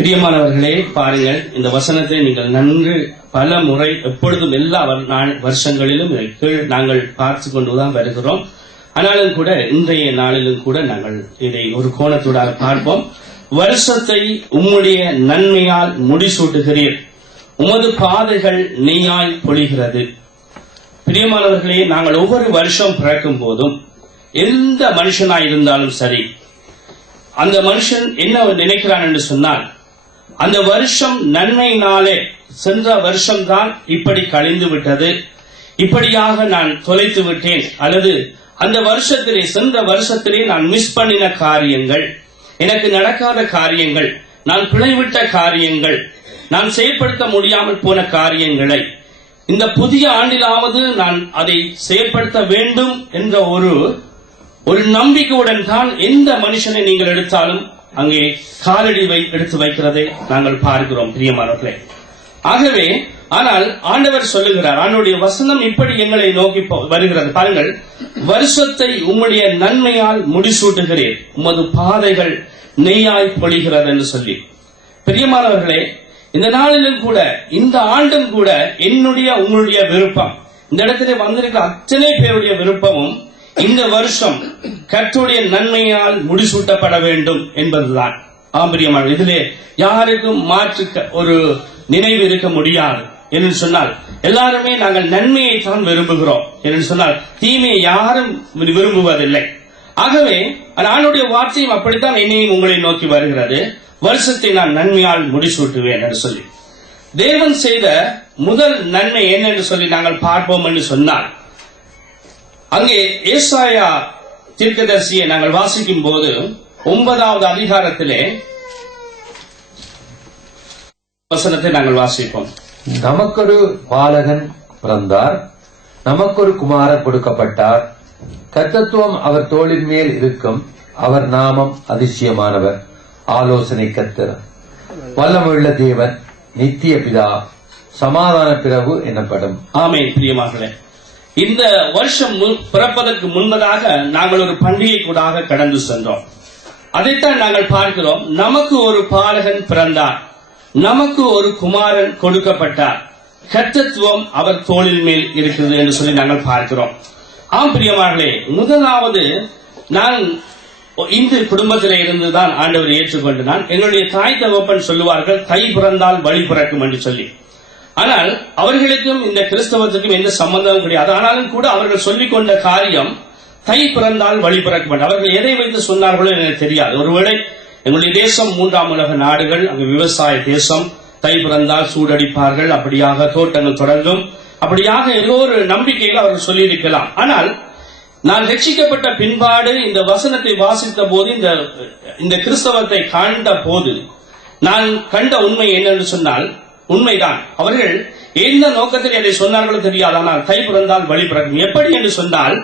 பிரியமானவர்களே, பாருங்கள், இந்த வசனத்தை நீங்கள் நன்கு பல முறை எப்பொழுதும் எல்லா வருஷங்களிலும் நாங்கள் பார்த்து கொண்டுதான் வருகிறோம். ஆனாலும் கூட இன்றைய நாளிலும் கூட நாங்கள் இதை ஒரு கோணத்தோடாக பார்ப்போம். வருஷத்தை உம்முடைய நன்மையால் முடிசூட்டுகிறீர், உமது பாதைகள் நெய்யாய் பொழிகிறது. பிரியமானவர்களே, நாங்கள் ஒவ்வொரு வருஷம் பிறக்கும் போதும் எந்த மனுஷனாய் இருந்தாலும் சரி, அந்த மனுஷன் என்ன நினைக்கிறான் என்று சொன்னால், அந்த வருஷம் நன்மையினாலே சென்ற வருஷம்தான் இப்படி கழிந்து விட்டது, இப்படியாக நான் தொலைத்து விட்டேன், அல்லது அந்த வருஷத்திலே சென்ற வருஷத்திலே நான் மிஸ் பண்ணின காரியங்கள், எனக்கு நடக்காத காரியங்கள், நான் பிழைவிட்ட காரியங்கள், நான் செயல்படுத்த முடியாமல் போன காரியங்களை இந்த புதிய ஆண்டிலாவது நான் அதை செயல்படுத்த வேண்டும் என்ற ஒரு நம்பிக்கையுடன் தான் எந்த மனுஷனை நீங்கள் எடுத்தாலும் அங்கே காலடி எடுத்து வைக்கிறதை நாங்கள் பார்க்கிறோம். பிரியமானவர்களே, ஆகவே ஆனால் ஆண்டவர் சொல்லுகிறார், ஆண்டவருடைய வசனம் இப்படி எங்களை நோக்கி வருகிறது. பாருங்கள், வருஷத்தை உம்முடைய நன்மையால் முடிசூட்டுகிறேன், உமது பாதைகள் நெய்யாய் பொழிகிறது என்று சொல்லி. பிரியமானவர்களே, இந்த நாளிலும் கூட, இந்த ஆண்டும் கூட என்னுடைய உங்களுடைய விருப்பம், இந்த இடத்திலே வந்திருக்கிற அத்தனை பேருடைய விருப்பமும் இந்த வருஷம் கர்த்தருடைய நன்மையால் முடிசூட்டப்பட வேண்டும் என்பதுதான். ஆம்பரியமான இதிலே யாருக்கும் மாற்று ஒரு நினைவு இருக்க முடியாது. என்று சொன்னால் எல்லாருமே நாங்கள் நன்மையை தான் விரும்புகிறோம். என்று சொன்னால் தீமையை யாரும் விரும்புவதில்லை. ஆகவே ஆண்டுடைய வார்த்தையும் அப்படித்தான் என்னையும் உங்களை நோக்கி வருகிறது. வருஷத்தை நான் நன்மையால் முடிசூட்டுவேன் என்று சொல்லி தேவன் செய்த முதல் நன்மை என்னென்று சொல்லி நாங்கள் பார்ப்போம் என்று சொன்னால், அங்கே ஏசாயா தீர்க்கதரிசியை நாங்கள் வாசிக்கும் போது 9வது அதிகாரத்திலே வசனத்தை நாங்கள் வாசிப்போம். நமக்கொரு பாலகன் பிறந்தார், நமக்கொரு குமாரர் கொடுக்கப்பட்டார், கர்த்தத்துவம் அவர் தோளின் மேல் இருக்கும், அவர் நாமம் அதிசயமானவர், ஆலோசனை கர்த்தர், வல்லமையுள்ள தேவன், நித்திய பிதா, சமாதான பிரபு எனப்படும். ஆமென். பிரியமானவர்களே, இந்த வருஷம் பிறப்பதற்கு முன்பதாக நாங்கள் ஒரு பண்டிகை கூடாக கடந்து சென்றோம். அதைத்தான் நாங்கள் பார்க்கிறோம். நமக்கு ஒரு பாலகன் பிறந்தார், நமக்கு ஒரு குமாரன் கொடுக்கப்பட்டார், கர்த்தத்துவம் அவர் தோளின் மேல் இருக்கிறது என்று சொல்லி நாங்கள் பார்க்கிறோம். ஆம் பிரியமானவர்களே, முதலாவது நான் இந்து குடும்பத்திலே இருந்துதான் ஆண்டவர் ஏற்றுக்கொண்டு எங்களுடைய தாய் தகப்பன் சொல்லுவார்கள், தை பிறந்தால் வழி பிறக்கும் என்று சொல்லி. ஆனால் அவர்களுக்கும் இந்த கிறிஸ்தவத்துக்கும் எந்த சம்பந்தமும் கிடையாது. ஆனாலும் கூட அவர்கள் சொல்லிக் கொண்ட காரியம் தை பிறந்தால் வழி பிறக்க மாட்டார். அவர்கள் எதை வைத்து சொன்னார்களோ எனக்கு தெரியாது. ஒருவேளை எங்களுடைய தேசம் 3ஆம் உலக நாடுகள், அங்கு விவசாய தேசம், தை பிறந்தால் சூடடிப்பார்கள், அப்படியாக தோட்டங்கள் தொடங்கும், அப்படியாக ஏதோ ஒரு நம்பிக்கையில் அவர்கள் சொல்லியிருக்கலாம். ஆனால் நான் ரட்சிக்கப்பட்ட பின்பாடு இந்த வசனத்தை வாசித்த போது, இந்த கிறிஸ்தவத்தை காண்ட போது நான் கண்ட உண்மை என்னென்று சொன்னால், உண்மைதான். அவர்கள் எந்த நோக்கத்தில் அதை சொன்னார்களோ தெரியாது. ஆனால் தை பிறந்தால் வழி பிறக்கும். எப்படி என்று சொன்னால்,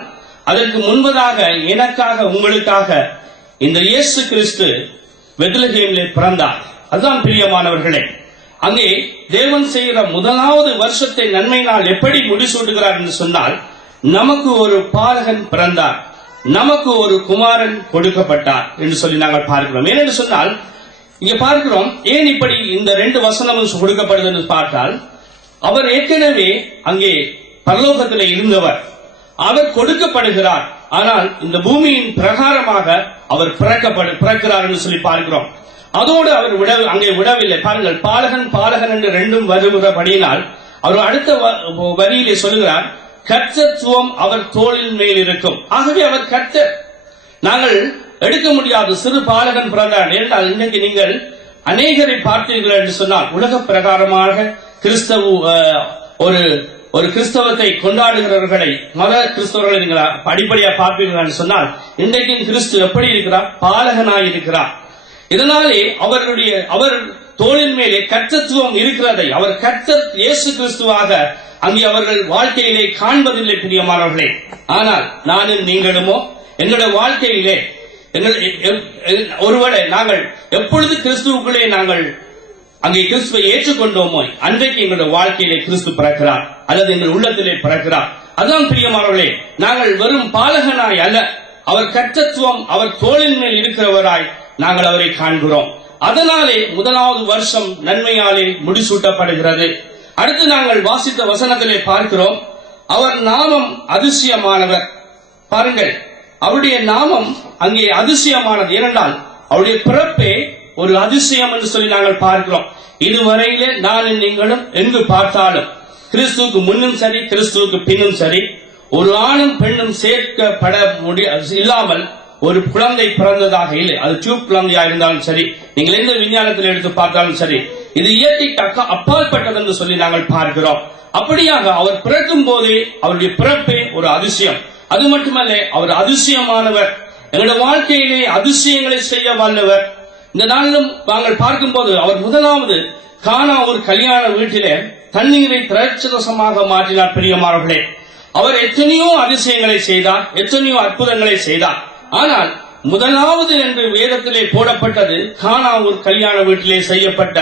அதற்கு முன்பதாக எனக்காக உங்களுக்காக இந்த இயேசு கிறிஸ்து பெத்லகேமிலே பிறந்தார். அதுதான் பிரியமானவர்களே. அங்கே தேவன் செய்கிற முதலாவது வருஷத்தை நன்மையினால் எப்படி முடிசூட்டுகிறார் என்று சொன்னால், நமக்கு ஒரு பாலகன் பிறந்தார், நமக்கு ஒரு குமாரன் கொடுக்கப்பட்டார் என்று சொல்லி நாங்கள் பார்க்கிறோம். ஏனென்று சொன்னால், இங்க பார்க்கிறோம், ஏன் இப்படி இந்த 2 வசனமும் கொடுக்கப்படுது என்று பார்த்தால், அவர் ஏற்கனவே அங்கே பரலோகத்தில் இருந்தவர், அவர் கொடுக்கப்படுகிறார். ஆனால் இந்த பூமியின் பிரகாரமாக அவர் பிறக்கிறார் என்று சொல்லி பார்க்கிறோம். அதோடு அவர் அங்கே விடவில்லை. பாருங்கள், பாலகன் என்று 2ம் வருகிறபடியினால் அவர் அடுத்த வரியிலே சொல்லுகிறார், கர்த்தத்துவம் அவர் தோளின் மேல் இருக்கும். ஆகவே அவர் கர்த்தர். நாங்கள் எடுக்க முடியாது சிறு பாலகன் பிறந்தார் என்றால், இன்றைக்கு நீங்கள் அநேகரை பார்த்தீர்கள் என்று சொன்னால், உலக பிரகாரமாக ஒரு கிறிஸ்தவத்தை கொண்டாடுகிறவர்களை, மத கிறிஸ்தவர்களை நீங்கள் அடிப்படையாக பார்ப்பீர்கள் என்று சொன்னால், இன்றைக்கும் கிறிஸ்து எப்படி இருக்கிறார்? பாலகனாய் இருக்கிறார். இதனாலே அவர் தோளின் மேலே கர்த்தத்துவம் இருக்கிறதை அவர் கர்த்தர் இயேசு கிறிஸ்துவாக அங்கே அவர்கள் வாழ்க்கையிலே காண்பதில்லை பிரியமானவர்களே. ஆனால் நானும் நீங்களுமோ எங்களுடைய வாழ்க்கையிலே ஒருவேளை நாங்கள் எப்பொழுது கிறிஸ்துவுக்குள்ளே நாங்கள் அங்கே கிறிஸ்துவை ஏற்றுக்கொண்டோமோ அன்றைக்கு எங்களுடைய வாழ்க்கையிலே கிறிஸ்து பிறக்கிறார், அல்லது எங்கள் உள்ளத்திலே பிறக்கிறார். அதுதான் பிரியமானவர்களே, நாங்கள் வெறும் பாலகனாய் அல்ல, அவர் கர்த்தத்துவம் அவர் தோளின் மேல் இருக்கிறவராய் நாங்கள் அவரை காண்கிறோம். அதனாலே முதலாவது வருஷம் நன்மையாலே முடிசூட்டப்படுகிறது. அடுத்து நாங்கள் வாசித்த வசனத்திலே பார்க்கிறோம், அவர் நாமம் அதிசயமானவர். பாருங்கள், அவருடைய நாமம் அங்கே அதிசயமானது. ஏனென்றால் அவருடைய பிறப்பே ஒரு அதிசயம் என்று சொல்லி நாங்கள் பார்க்கிறோம். இதுவரையிலே நான் நீங்களும் எங்கு பார்த்தாலும் கிறிஸ்துவுக்கு முன்னும் சரி கிறிஸ்துவுக்கு பின்னும் சரி ஒரு ஆணும் பெண்ணும் சேர்க்கப்பட இல்லாமல் ஒரு குழந்தை பிறந்ததாக இல்லை. அது டியூப் குழந்தையா இருந்தாலும் சரி, நீங்கள் எந்த விஞ்ஞானத்தில் எடுத்து பார்த்தாலும் சரி, இது இயற்கைக்கு அப்பாற்பட்டது என்று சொல்லி நாங்கள் பார்க்கிறோம். அப்படியாக அவர் பிறக்கும் போதே அவருடைய பிறப்பே ஒரு அதிசயம். அது மட்டுமல்ல, அவர் அதிசயமானவர். எங்களுடைய வாழ்க்கையிலே அதிசயங்களை செய்ய வல்லவர். இந்த நாளிலும் நாங்கள் பார்க்கும்போது அவர் முதலாவது கானா ஒரு கல்யாண வீட்டிலே தண்ணீரை திராட்சரசமாக மாற்றினார். பிரியமானவர்களே, அவர் எத்தனையோ அதிசயங்களை செய்தார், எத்தனையோ அற்புதங்களை செய்தார். ஆனால் முதலாவது என்று வேதத்திலே போடப்பட்டது கானா ஒரு கல்யாண வீட்டிலே செய்யப்பட்ட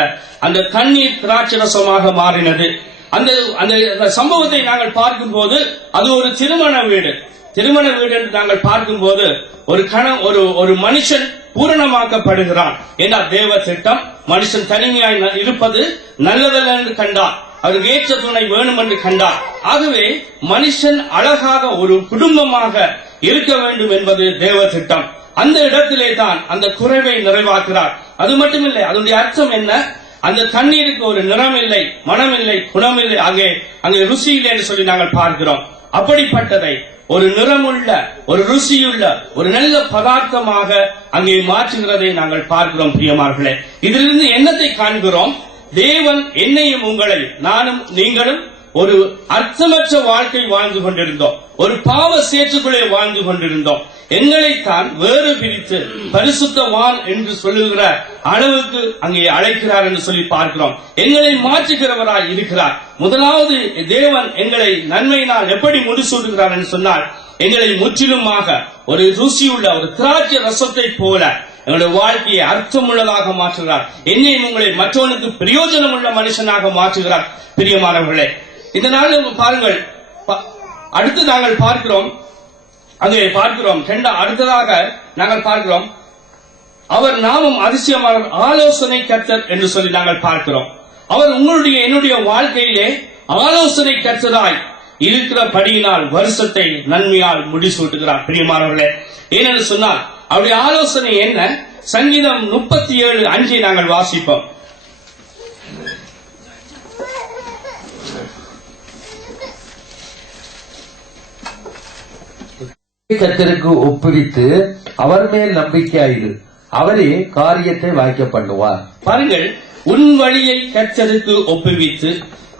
அந்த தண்ணீர் திராட்சரசமாக மாறினது. அந்த சம்பவத்தை நாங்கள் பார்க்கும்போது அது ஒரு திருமண வீடு என்று நாங்கள் பார்க்கும்போது ஒரு மனுஷன் பூரணமாக்கப்படுகிறான். ஏன்னா தேவ திட்டம் மனுஷன் தனிமையாய் இருப்பது நல்லதல்ல என்று கண்டார். அவருக்கு ஏற்ற துணை வேணும் என்று கண்டார். ஆகவே மனுஷன் அழகாக ஒரு குடும்பமாக இருக்க வேண்டும் என்பது தேவ திட்டம். அந்த இடத்திலே தான் அந்த குறைவை நிறைவாக்குறார். அது மட்டுமில்லை, அதனுடைய அர்த்தம் என்ன? அந்த தண்ணீருக்கு ஒரு நிறம் இல்லை, மனம் இல்லை, குணம் இல்லை, அங்கே ருசி இல்லை என்று சொல்லி நாங்கள் பார்க்கிறோம். அப்படிப்பட்டதை ஒரு நிறமுள்ள, ஒரு ருசியுள்ள, ஒரு நல்ல பதார்த்தமாக அங்கே மாற்றுகிறதை நாங்கள் பார்க்கிறோம். பிரியமார்களே, இதிலிருந்து என்னத்தை காண்கிறோம்? தேவன் என்னையும் உங்களையும், நானும் நீங்களும் ஒரு அர்த்தமற்ற வாழ்க்கை வாழ்ந்து கொண்டிருந்தோம், ஒரு பாவ சேற்றுக்குள்ளே வாழ்ந்து கொண்டிருந்தோம். எங்களைத்தான் வேறு பிரித்து பரிசுத்தவான் என்று சொல்லுகிற அளவுக்கு அங்கே அழைக்கிறார் என்று சொல்லி பார்க்கிறோம். எங்களை மாற்றுகிறவராய் இருக்கிறார். முதலாவது தேவன் எங்களை நன்மையினால் எப்படி முடிசூட்டுகிறார் என்று சொன்னால், எங்களை முற்றிலுமாக ஒரு ருசியுள்ள ஒரு திராட்சை ரசத்தை போல எங்களுடைய வாழ்க்கையை அர்த்தமுள்ளதாக மாற்றுகிறார். என்னையும் உங்களை மற்றவனுக்கு பிரயோஜனம் உள்ள மனுஷனாக மாற்றுகிறார். பிரியமானவர்களே, இந்த நாள் பாருங்கள், அடுத்து நாங்கள் பார்க்கிறோம், அங்கே பார்க்கிறோம் அடுத்ததாக நாங்கள் பார்க்கிறோம், அவர் நாமம் அதிசயமான ஆலோசனை கர்த்தர் என்று சொல்லி நாங்கள் பார்க்கிறோம். அவர் உங்களுடைய என்னுடைய வாழ்க்கையிலே ஆலோசனை கர்த்தராய் இருக்கிறபடியினால் வருஷத்தை நன்மையால் முடிசூட்டுகிறார். பிரியமானவர்களே, ஏனென்று சொன்னால் அவருடைய ஆலோசனை என்ன? சங்கீதம் 37:5 நாங்கள் வாசிப்போம். கர்த்தருக்கு ஒப்புவித்து அவர் மேல் நம்பிக்கையாயிரு, அவரே காரியத்தை வாய்க்க பண்ணுவார். பாருங்கள், உன் வழியை கர்த்தருக்கு ஒப்புவித்து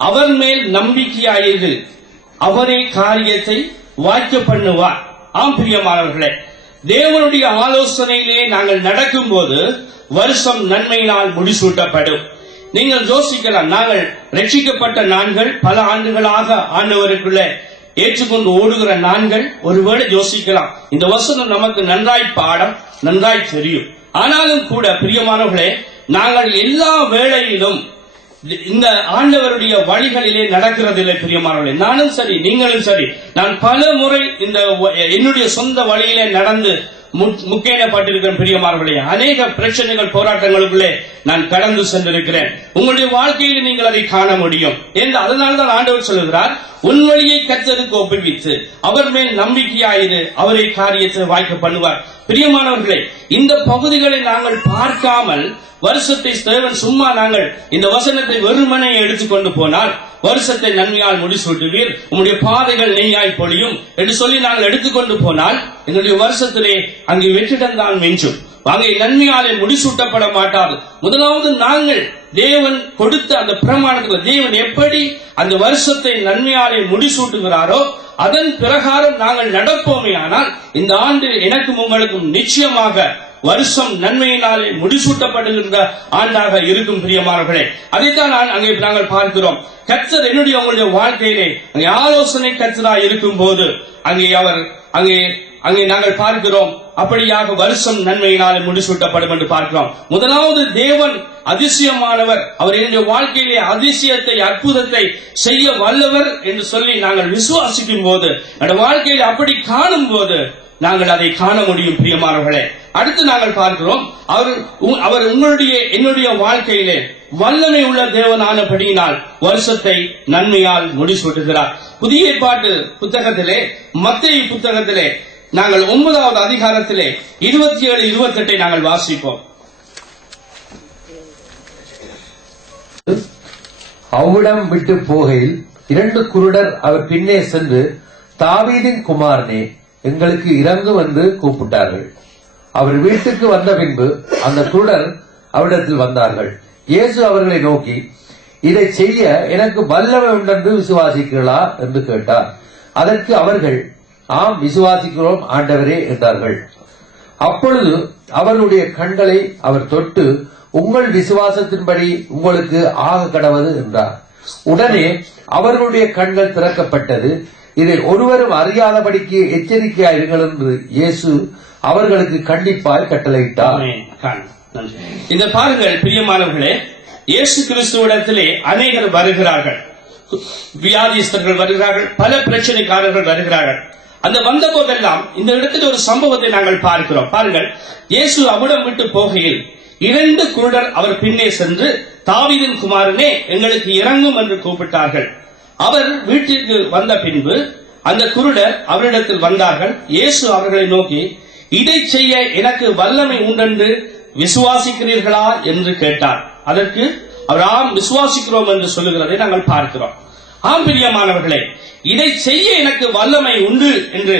அவர் மேல் நம்பிக்கையாயிரு, அவரே காரியத்தை வாய்க்க பண்ணுவார். ஆம் பிரியமானவர்களே, தேவனுடைய ஆலோசனையிலே நாங்கள் நடக்கும் போது வருஷம் நன்மையினால் முடிசூட்டப்படும். நீங்கள் யோசிக்கலாம், நாங்கள் ரட்சிக்கப்பட்ட நாங்கள் பல ஆண்டுகளாக ஆண்டவருக்குள்ளே ஏற்றுக்கொண்டு ஓடுகிற நாங்கள் ஒருவேளை யோசிக்கலாம், இந்த வசனம் நமக்கு நன்றாய் பாடம் நன்றாய் தெரியும். ஆனாலும் கூட பிரியமானவர்களே, நாங்கள் எல்லா வேளையிலும் இந்த ஆண்டவருடைய வழிகளிலே நடக்கிறதில்லை. பிரியமானவர்களே, நானும் சரி நீங்களும் சரி, நான் பல முறை இந்த என்னுடைய சொந்த வழியிலே நடந்து முக்கியப்பட்டிருக்கிறேன். பிரியமானவர்களே, அநேக பிரச்சனைகள் போராட்டங்களுக்குள்ளே நான் கடந்து சென்றிருக்கிறேன். உங்களுடைய வாழ்க்கையில் நீங்கள் அதை காண முடியும். என்று அதனால்தான் ஆண்டவர் சொல்லுகிறார், உன் வழியை கர்த்தருக்கு ஒப்புவித்து அவர் மேல் நம்பிக்கையாயிரு, அவரை காரியத்தை வாய்க்க பண்ணுவார். பிரியமானவர்களே, இந்த பகுதிகளை நாங்கள் பார்க்காமல் வருஷத்தை தேவன் சும்மா நாங்கள் இந்த வசனத்தை வெறுமனே எடுத்துக்கொண்டு போனால் வருஷத்தை நன்மையால் முடிசூட்டுவீர், உங்களுடைய பாதைகள் நெய்யாய் பொழியும் என்று சொல்லி நாங்கள் எடுத்துக்கொண்டு போனால் எங்களுடைய வருஷத்திலே அங்கே வெற்றிடம் தான் மிஞ்சும். அங்கே நன்மையாலே முடிசூட்டப்பட மாட்டாது. முதலாவது நாங்கள் தேவன் கொடுத்த அந்த பிரமாணத்துக்கு தேவன் எப்படி அந்த வருஷத்தை நன்மையாலே முடிசூட்டுகிறாரோ அதன் பிரகாரம் நாங்கள் நடப்போமே ஆனால் இந்த ஆண்டு எனக்கும் உங்களுக்கும் நிச்சயமாக வருஷம் நன்மையினாலே முடிசூட்டப்படுகின்ற ஆண்டாக இருக்கும். பிரியமானவர்களே, அதைத்தான் அங்கே நாங்கள் பார்க்கிறோம். கர்த்தர் என்னுடைய உங்களுடைய வாழ்க்கையிலே அங்கே ஆலோசனை கர்த்தராய் இருக்கும் போது அங்கே நாங்கள் பார்க்கிறோம், அப்படியாக வருஷம் நன்மையினாலே முடிசூட்டப்படும் என்று பார்க்கிறோம். முதலாவது தேவன் அதிசயமானவர், அவர் என்னுடைய வாழ்க்கையிலே அதிசயத்தை அற்புதத்தை செய்ய வல்லவர் என்று சொல்லி நாங்கள் விசுவாசிக்கும் போது, நம்முடைய வாழ்க்கையில் அப்படி காணும் போது நாங்கள் அதை காண முடியும். பிரியமானவர்களே, அடுத்து நாங்கள் பார்க்கிறோம் அவர் உங்களுடைய என்னுடைய வாழ்க்கையிலே வல்லமை உள்ள தேவனானபடியினால் வருஷத்தை நன்மையால் முடிசூட்டுகிறார். புதிய ஏற்பாட்டு புத்தகத்திலே மத்தேயு புத்தகத்திலே நாங்கள் 9வது அதிகாரத்திலே 27, 28 நாங்கள் வாசிப்போம். அவ்விடம் விட்டு போகையில் 2 குருடர் அவர் பின்னே சென்று, தாவீதின் குமாரனே, எங்களுக்கு இறங்கும் என்று கூப்பிட்டார்கள். அவர் வீட்டுக்கு வந்த பின்பு அந்த குருடர் அவரிடத்தில் வந்தார்கள். இயேசு அவர்களை நோக்கி, இதை செய்ய எனக்கு வல்லமை உண்டென்று விசுவாசிக்கிறீர்களா என்று கேட்டார். அதற்கு அவர்கள், ஆம், விசுவாசிக்கிறோம் ஆண்டவரே என்றார்கள். அப்பொழுது அவர்களுடைய கண்களை அவர் தொட்டு, உங்கள் விசுவாசத்தின்படி உங்களுக்கு ஆக கடவது என்றார். உடனே அவர்களுடைய கண்கள் திறக்கப்பட்டது. இதை ஒருவரும் அறியாதபடிக்கு எச்சரிக்கையாயிருங்கள் என்று இயேசு அவர்களுக்கு கண்டிப்பாய் கட்டளையிட்டார். இந்த பாருங்கள் பிரியமானவர்களே, இயேசு கிறிஸ்துவிடத்திலே அநேகர் வருகிறார்கள், வியாதிஸ்தர்கள் வருகிறார்கள், பல பிரச்சனைக்காரர்கள் வருகிறார்கள். அந்த வந்த போதெல்லாம் இந்த இடத்தில் ஒரு சம்பவத்தை நாங்கள் பார்க்கிறோம். பாருங்கள், இயேசு அவ்விடம் விட்டு போகையில் 2 குருடர் அவர் பின்னே சென்று, தாவீதின் குமாரனே, எங்களுக்கு இறங்கும் என்று கூப்பிட்டார்கள். அவர் வீட்டிற்கு வந்த பின்பு அந்த குருடர் அவரிடத்தில் வந்தார்கள். இயேசு அவர்களை நோக்கி, இதை செய்ய எனக்கு வல்லமை உண்டென்று விசுவாசிக்கிறீர்களா என்று கேட்டார். அதற்கு அவர், ஆம், விசுவாசிக்கிறோம் என்று சொல்லுகிறதை நாங்கள் பார்க்கிறோம். ஆம் பிரியமானவர்களே, இதை செய்ய எனக்கு வல்லமை உண்டு என்று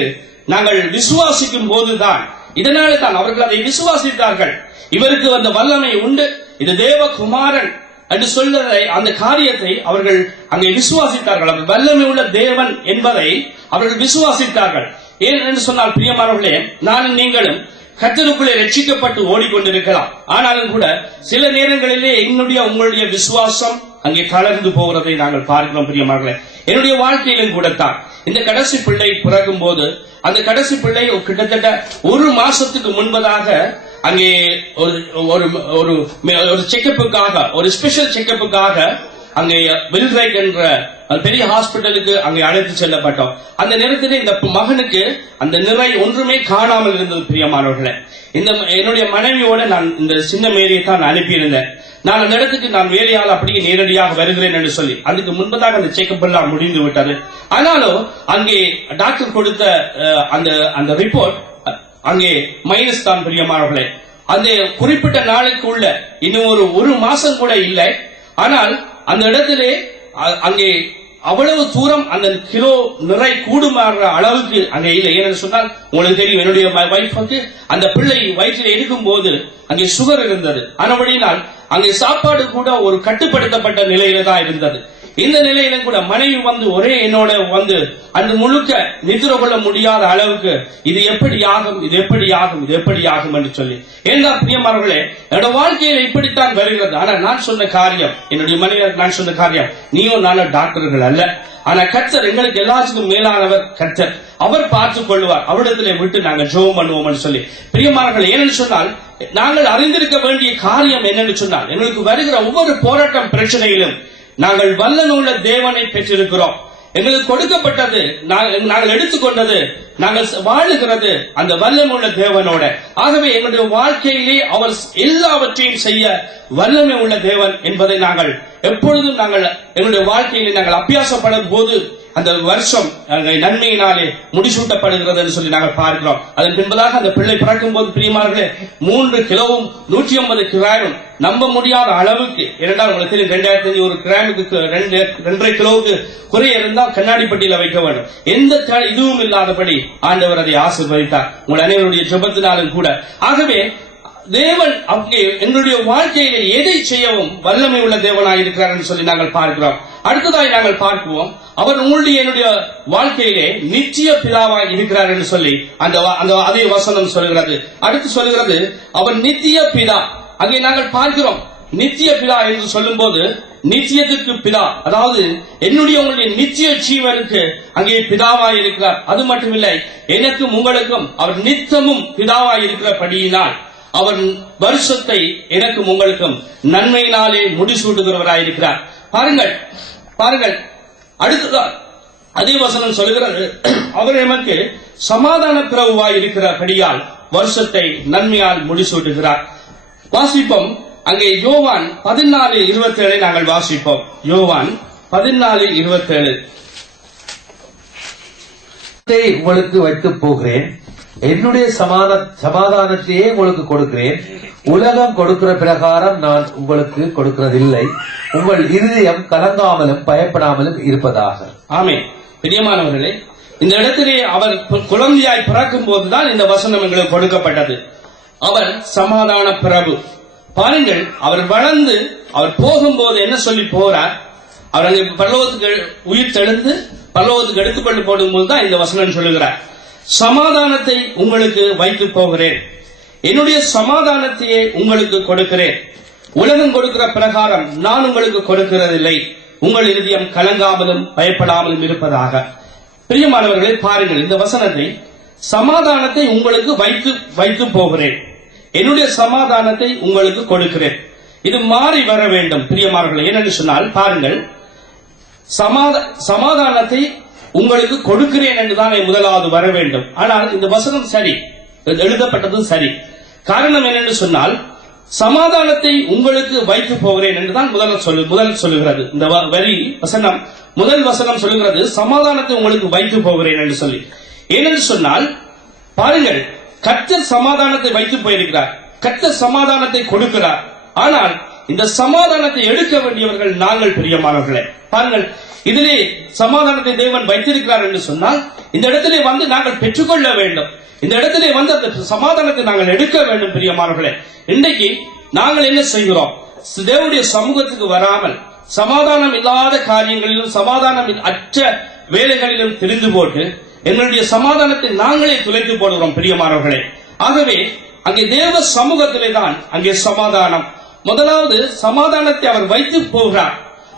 நாங்கள் விசுவாசிக்கும் போதுதான், இதனால தான் அவர்கள் அதை விசுவாசித்தார்கள். இவருக்கு அந்த வல்லமை உண்டு, இது தேவகுமாரன் என்று சொல்வதை, அந்த காரியத்தை அவர்கள் அங்கே விசுவாசித்தார்கள். அவர் வல்லமை உள்ள தேவன் என்பதை அவர்கள் விசுவாசித்தார்கள். ஏன் என்று சொன்னால் பிரியமானவர்களே, நானும் நீங்களும் கர்த்தருக்குள்ளே ரட்சிக்கப்பட்டு ஓடிக்கொண்டிருக்கலாம். ஆனாலும் கூட சில நேரங்களிலே உங்களுடைய விசுவாசம் அங்கே கலந்து போகிறதை நாங்கள் பார்க்கிறோம். பிரியமானவர்களே, என்னுடைய வாழ்க்கையிலும் கூட தான் இந்த கடைசி பிள்ளை பிறக்கும் போது, அந்த கடைசி பிள்ளை கிட்டத்தட்ட 1 மாசத்துக்கு முன்பதாக அங்கே ஒரு செக்கப்புக்காக, ஒரு ஸ்பெஷல் செக்கப்புக்காக அங்கே வில்ரைக் என்ற பெரிய ஹாஸ்பிட்டலுக்கு அங்கே அழைத்து செல்லப்பட்டோம். அந்த நேரத்தில் இந்த மகனுக்கு அந்த நிறை ஒன்றுமே காணாமல் இருந்தது. பிரியமானவர்களே, என்னுடைய மனைவியோட நான் இந்த சின்ன மேரியை தான் அனுப்பியிருந்தேன். நான் அந்த இடத்துக்கு நான் வேலையால் அப்படியே நேரடியாக வருகிறேன் என்று சொல்லி, அதுக்கு முன்பதாக அந்த செக்கப் எல்லாம் முடிந்து விட்டது. ஆனாலும் அங்கே டாக்டர் கொடுத்த அந்த ரிப்போர்ட் அங்கே மைனஸ் தான். பிரியமானவர்களே, அந்த குறிப்பிட்ட நாளுக்கு உள்ள இன்னும் ஒரு மாசம் கூட இல்லை. ஆனால் அந்த இடத்திலே அங்கே அவ்வளவு தூரம் அந்த கிலோ நிறை கூடுமாற அளவுக்கு அங்கே இல்லை. ஏன்னு சொன்னால் உங்களுக்கு தெரியும், என்னுடைய வைஃபுக்கு அந்த பிள்ளை வயிற்றில் எடுக்கும் போது அங்கே சுகர் இருந்தது. ஆனபடியினால் அங்கே சாப்பாடு கூட ஒரு கட்டுப்படுத்தப்பட்ட நிலையில தான் இருந்தது. இந்த நிலையிலும் கூட மனைவி ஒரே என்னோட அந்த முழுக்க நிதிர கொள்ள முடியாத அளவுக்கு இது எப்படி ஆகும், இது எப்படி ஆகும், இது எப்படி ஆகும் என்று சொல்லி, ஏன்னா பிரியமானவர்களே, என்னோட வாழ்க்கையில இப்படித்தான் வருகிறது. ஆனா நான் சொன்ன காரியம், என்னுடைய மனைவி நான் சொன்ன காரியம், நீயும் நானும் டாக்டர்கள் அல்ல. ஆனா கர்த்தர் எங்களுக்கு எல்லாத்துக்கும் மேலானவர் கர்த்தர். அவர் பார்த்துக் கொள்வார். அவரிடத்திலே விட்டு நாங்கள் ஜெபம் பண்ணுவோம் சொல்லி, பிரியமானவர்களே, ஏனென்று சொன்னால் நாங்கள் அறிந்திருக்க வேண்டிய காரியம் என்னன்னு சொன்னால், எங்களுக்கு வருகிற ஒவ்வொரு போராட்டம் பிரச்சனையிலும் நாங்கள் வல்லமை உள்ள தேவனை பெற்றிருக்கிறோம். எங்களுக்கு கொடுக்கப்பட்டது, நாங்கள் எடுத்துக்கொண்டது, நாங்கள் வாழுகிறது அந்த வல்லமை உள்ள தேவனோட. ஆகவே எங்களுடைய வாழ்க்கையிலே அவர் எல்லாவற்றையும் செய்ய வல்லமை உள்ள தேவன் என்பதை நாங்கள் எப்பொழுதும் எங்களுடைய வாழ்க்கையிலே நாங்கள் அபியாசப்படும் போது அந்த வருஷம் நன்மையினாலே முடிசூட்டப்படுகிறது என்று சொல்லி நாங்கள் பார்க்கிறோம். அதன் பின்பதாக அந்த பிள்ளை பிறக்கும் போது பிரியமானவர்களே, 3 கிலோவும் 150 கிராமும் நம்ப முடியாத அளவுக்கு, இரண்டாவது உங்களுக்கு தெரியும் 2005 ஒரு கிராமுக்கு 2.5 கிலோவுக்கு குறைய இருந்தால் கண்ணாடி பட்டியல வைக்க வேண்டும். எந்த இதுவும் இல்லாதபடி ஆண்டவர் அதை ஆசீர்வதித்தார், உங்கள் அனைவருடைய ஜெபத்தினாலும் கூட. ஆகவே தேவன் அங்கே எங்களுடைய வாழ்க்கையிலே எதை செய்யவும் வல்லமை உள்ள தேவனாய் இருக்கிறார் என்று சொல்லி நாங்கள் பார்க்கிறோம். அடுத்ததாய் நாங்கள் பார்க்குவோம், அவர் உங்களுடைய என்னுடைய வாழ்க்கையிலே நித்திய பிதாவாய் இருக்கிறார் என்று சொல்லி அதே வசனம் சொல்கிறது. அடுத்து சொல்லுகிறது, அவர் நித்திய பிதா. அங்கே நாங்கள் பார்க்கிறோம், நித்திய பிதா என்று சொல்லும் போது நித்தியத்துக்கு பிதா, அதாவது என்னுடைய உங்களுடைய நித்திய ஜீவனுக்கு அங்கே பிதாவாய் இருக்கிறார். அது மட்டுமில்லை, எனக்கும் உங்களுக்கும் அவர் நித்தமும் பிதாவாய் இருக்கிறபடியினால் அவர் வருஷத்தை எனக்கும் உங்களுக்கும் நன்மையினாலே முடிசூட்டுகிறவராயிருக்கிறார். பாருங்கள் அடுத்ததான் அதே வசனம் சொல்லுகிறது, அவர் எமக்கு சமாதான பிரபுவாய் இருக்கிறபடியால் வருஷத்தை நன்மையால் முடிசூட்டுகிறார். வாசிப்போம். அங்கே யோவான் 14:27 நாங்கள் வாசிப்போம். யோவான் 14:27. உங்களுக்கு வைத்து போகிறேன், என்னுடைய சமாதானத்தையே உங்களுக்கு கொடுக்கிறேன். உலகம் கொடுக்கிற பிரகாரம் நான் உங்களுக்கு கொடுக்கிறதில்லை. உங்கள் இருதயம் கலங்காமலும் பயப்படாமலும் இருப்பதாக. ஆமென். பிரியமானவர்களே, இந்த இடத்திலே அவர் குழந்தையாய் பிறக்கும் போதுதான் இந்த வசனம் எங்களுக்கு கொடுக்கப்பட்டது. அவர் சமாதான பிரபு. பாருங்கள், அவர் வளர்ந்து அவர் போகும்போது என்ன சொல்லி போறார்? அவர் அங்கே பரலோகத்துக்கு உயிர் தெழுந்து பரலோகத்துக்கு எடுத்துக்கொண்டு போடும்போது தான் இந்த வசனம் சொல்லுகிறார். சமாதானத்தை உங்களுக்கு வைத்து போகிறேன், என்னுடைய சமாதானத்தையே உங்களுக்கு கொடுக்கிறேன். உலகம் கொடுக்கிற பிரகாரம் நான் உங்களுக்கு கொடுக்கிறதில்லை. உங்கள் இருதயம் கலங்காமலும் பயப்படாமலும் இருப்பதாக. பிரியமானவர்களே, பாருங்கள் இந்த வசனத்தை. சமாதானத்தை உங்களுக்கு வைத்து போகிறேன், என்னுடைய சமாதானத்தை உங்களுக்கு கொடுக்கிறேன். இது மாறி வர வேண்டும் பிரியமானவர்களே. என்னென்னு சொன்னால் பாருங்கள், சமாதானத்தை உங்களுக்கு கொடுக்கிறேன் என்றுதான் முதலாவது வர வேண்டும். ஆனால் இந்த வசனம் சரி, எழுதப்பட்டதும் சரி. காரணம் என்னென்னு சொன்னால், சமாதானத்தை உங்களுக்கு வைத்து போகிறேன் என்றுதான் முதல் சொல்லுகிறது. இந்த வசனம் முதல் வசனம் சொல்லுகிறது சமாதானத்தை உங்களுக்கு வைத்து போகிறேன் என்று சொல்லி. ஏனென்று சொன்னால் பாருங்கள், கர்த்தர் சமாதானத்தை வைத்து போயிருக்கிறார், கர்த்தர் சமாதானத்தை கொடுக்கிறார். ஆனால் இந்த சமாதானத்தை எடுக்க வேண்டியவர்கள் நாங்கள் பிரியமானவர்களே. பாருங்கள், இதிலே சமாதானத்தை தேவன் வைத்திருக்கிறார் என்று சொன்னால் இந்த இடத்திலே வந்து நாங்கள் பெற்றுக்கொள்ள வேண்டும். இந்த இடத்திலே வந்து அந்த சமாதானத்தை நாங்கள் எடுக்க வேண்டும் பிரியமானவர்களே. இன்றைக்கு நாங்கள் என்ன செய்கிறோம்? தேவனுடைய சமூகத்துக்கு வராமல் சமாதானம் இல்லாத காரியங்களிலும் சமாதானம் அற்ற வேலைகளிலும் தெரிந்து போட்டு எங்களுடைய சமாதானத்தை நாங்களே துளைத்து போடுகிறோம் பிரியமானவர்களே. ஆகவே அங்கே தேவ சமூகத்திலே தான் அங்கே சமாதானம். முதலாவது சமாதானத்தை அவர் வைத்து போகிறார்.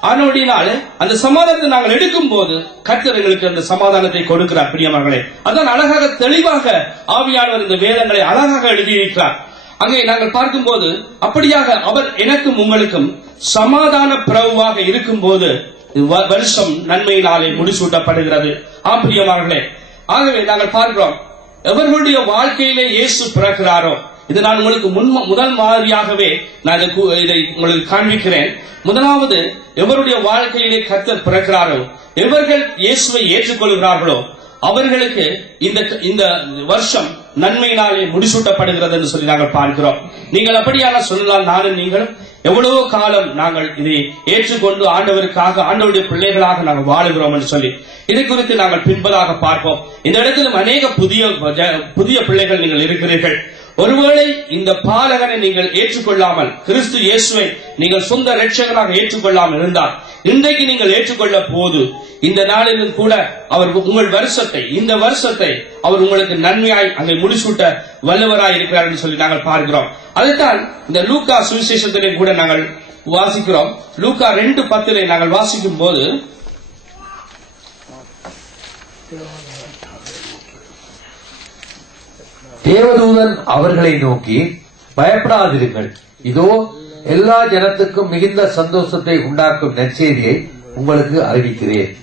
ஆனோடினால் அந்த சமாதானத்தை நாங்கள் எடுக்கும் போது கர்த்தர் எங்களுக்கு அந்த சமாதானத்தை கொடுக்கிறார் பிரியமானவர்களே. அதான் அழகாக தெளிவாக ஆவியானவர் இந்த வேதங்களை அழகாக எழுதியிருக்கிறார். அங்கே நாங்கள் பார்க்கும்போது அப்படியாக அவர் எனக்கும் உங்களுக்கும் சமாதான பிரபுவாக இருக்கும் போது வருஷம் நன்மையினாலே முடிசூட்டப்படுகிறது. பிரியமானவர்களே, ஆகவே நாங்கள் பார்க்கிறோம், எவர்களுடைய வாழ்க்கையிலே இயேசு பிறக்கிறாரோ, இது நான் உங்களுக்கு முதல் மாதிரியாகவே நான் இதை உங்களுக்கு காண்பிக்கிறேன். முதலாவது, எவருடைய வாழ்க்கையிலே கர்த்தர் பிறக்கிறாரோ, எவர்கள் இயேசுவை ஏற்றுக்கொள்கிறார்களோ அவர்களுக்கு இந்த வருஷம் நன்மையினாலே முடிசூட்டப்படுகிறது என்று சொல்லி நாங்கள் பார்க்கிறோம். நீங்கள் அப்படியான சொல்லலாம், நானும் நீங்களும் எவ்வளவோ காலம் நாங்கள் இதை ஏற்றுக்கொண்டு ஆண்டவருக்காக ஆண்டவருடைய பிள்ளைகளாக நாங்கள் வாழுகிறோம் என்று சொல்லி இதை குறித்து நாங்கள் பின்பதாக பார்ப்போம். இந்த இடத்திலும் அநேக புதிய பிள்ளைகள் நீங்கள் இருக்கிறீர்கள். ஒருவேளை இந்த பாலகனை நீங்கள் ஏற்றுக்கொள்ளாமல், கிறிஸ்து இயேசுவை நீங்கள் சொந்த இரட்சகராக ஏற்றுக்கொள்ளாமல் இருந்தால், இன்றைக்கு நீங்கள் ஏற்றுக்கொள்ள போது இந்த நாளிலும் கூட அவர் உங்கள் இந்த வருஷத்தை அவர் உங்களுக்கு நன்மையாய் அங்கே முடிசூட்ட வல்லவராய் இருக்கிறார் என்று சொல்லி நாங்கள் பார்க்கிறோம். அதைத்தான் இந்த லூக்கா சுவிசேஷத்திலே கூட நாங்கள் வாசிக்கிறோம். லூக்கா 2:10 நாங்கள் வாசிக்கும் போது, தேவதூதன் அவர்களை நோக்கி, பயப்படாதிருங்கள், இதோ எல்லா ஜனத்துக்கும் மிகுந்த சந்தோஷத்தை உண்டாக்கும் நற்செய்தியை உங்களுக்கு அறிவிக்கிறேன்.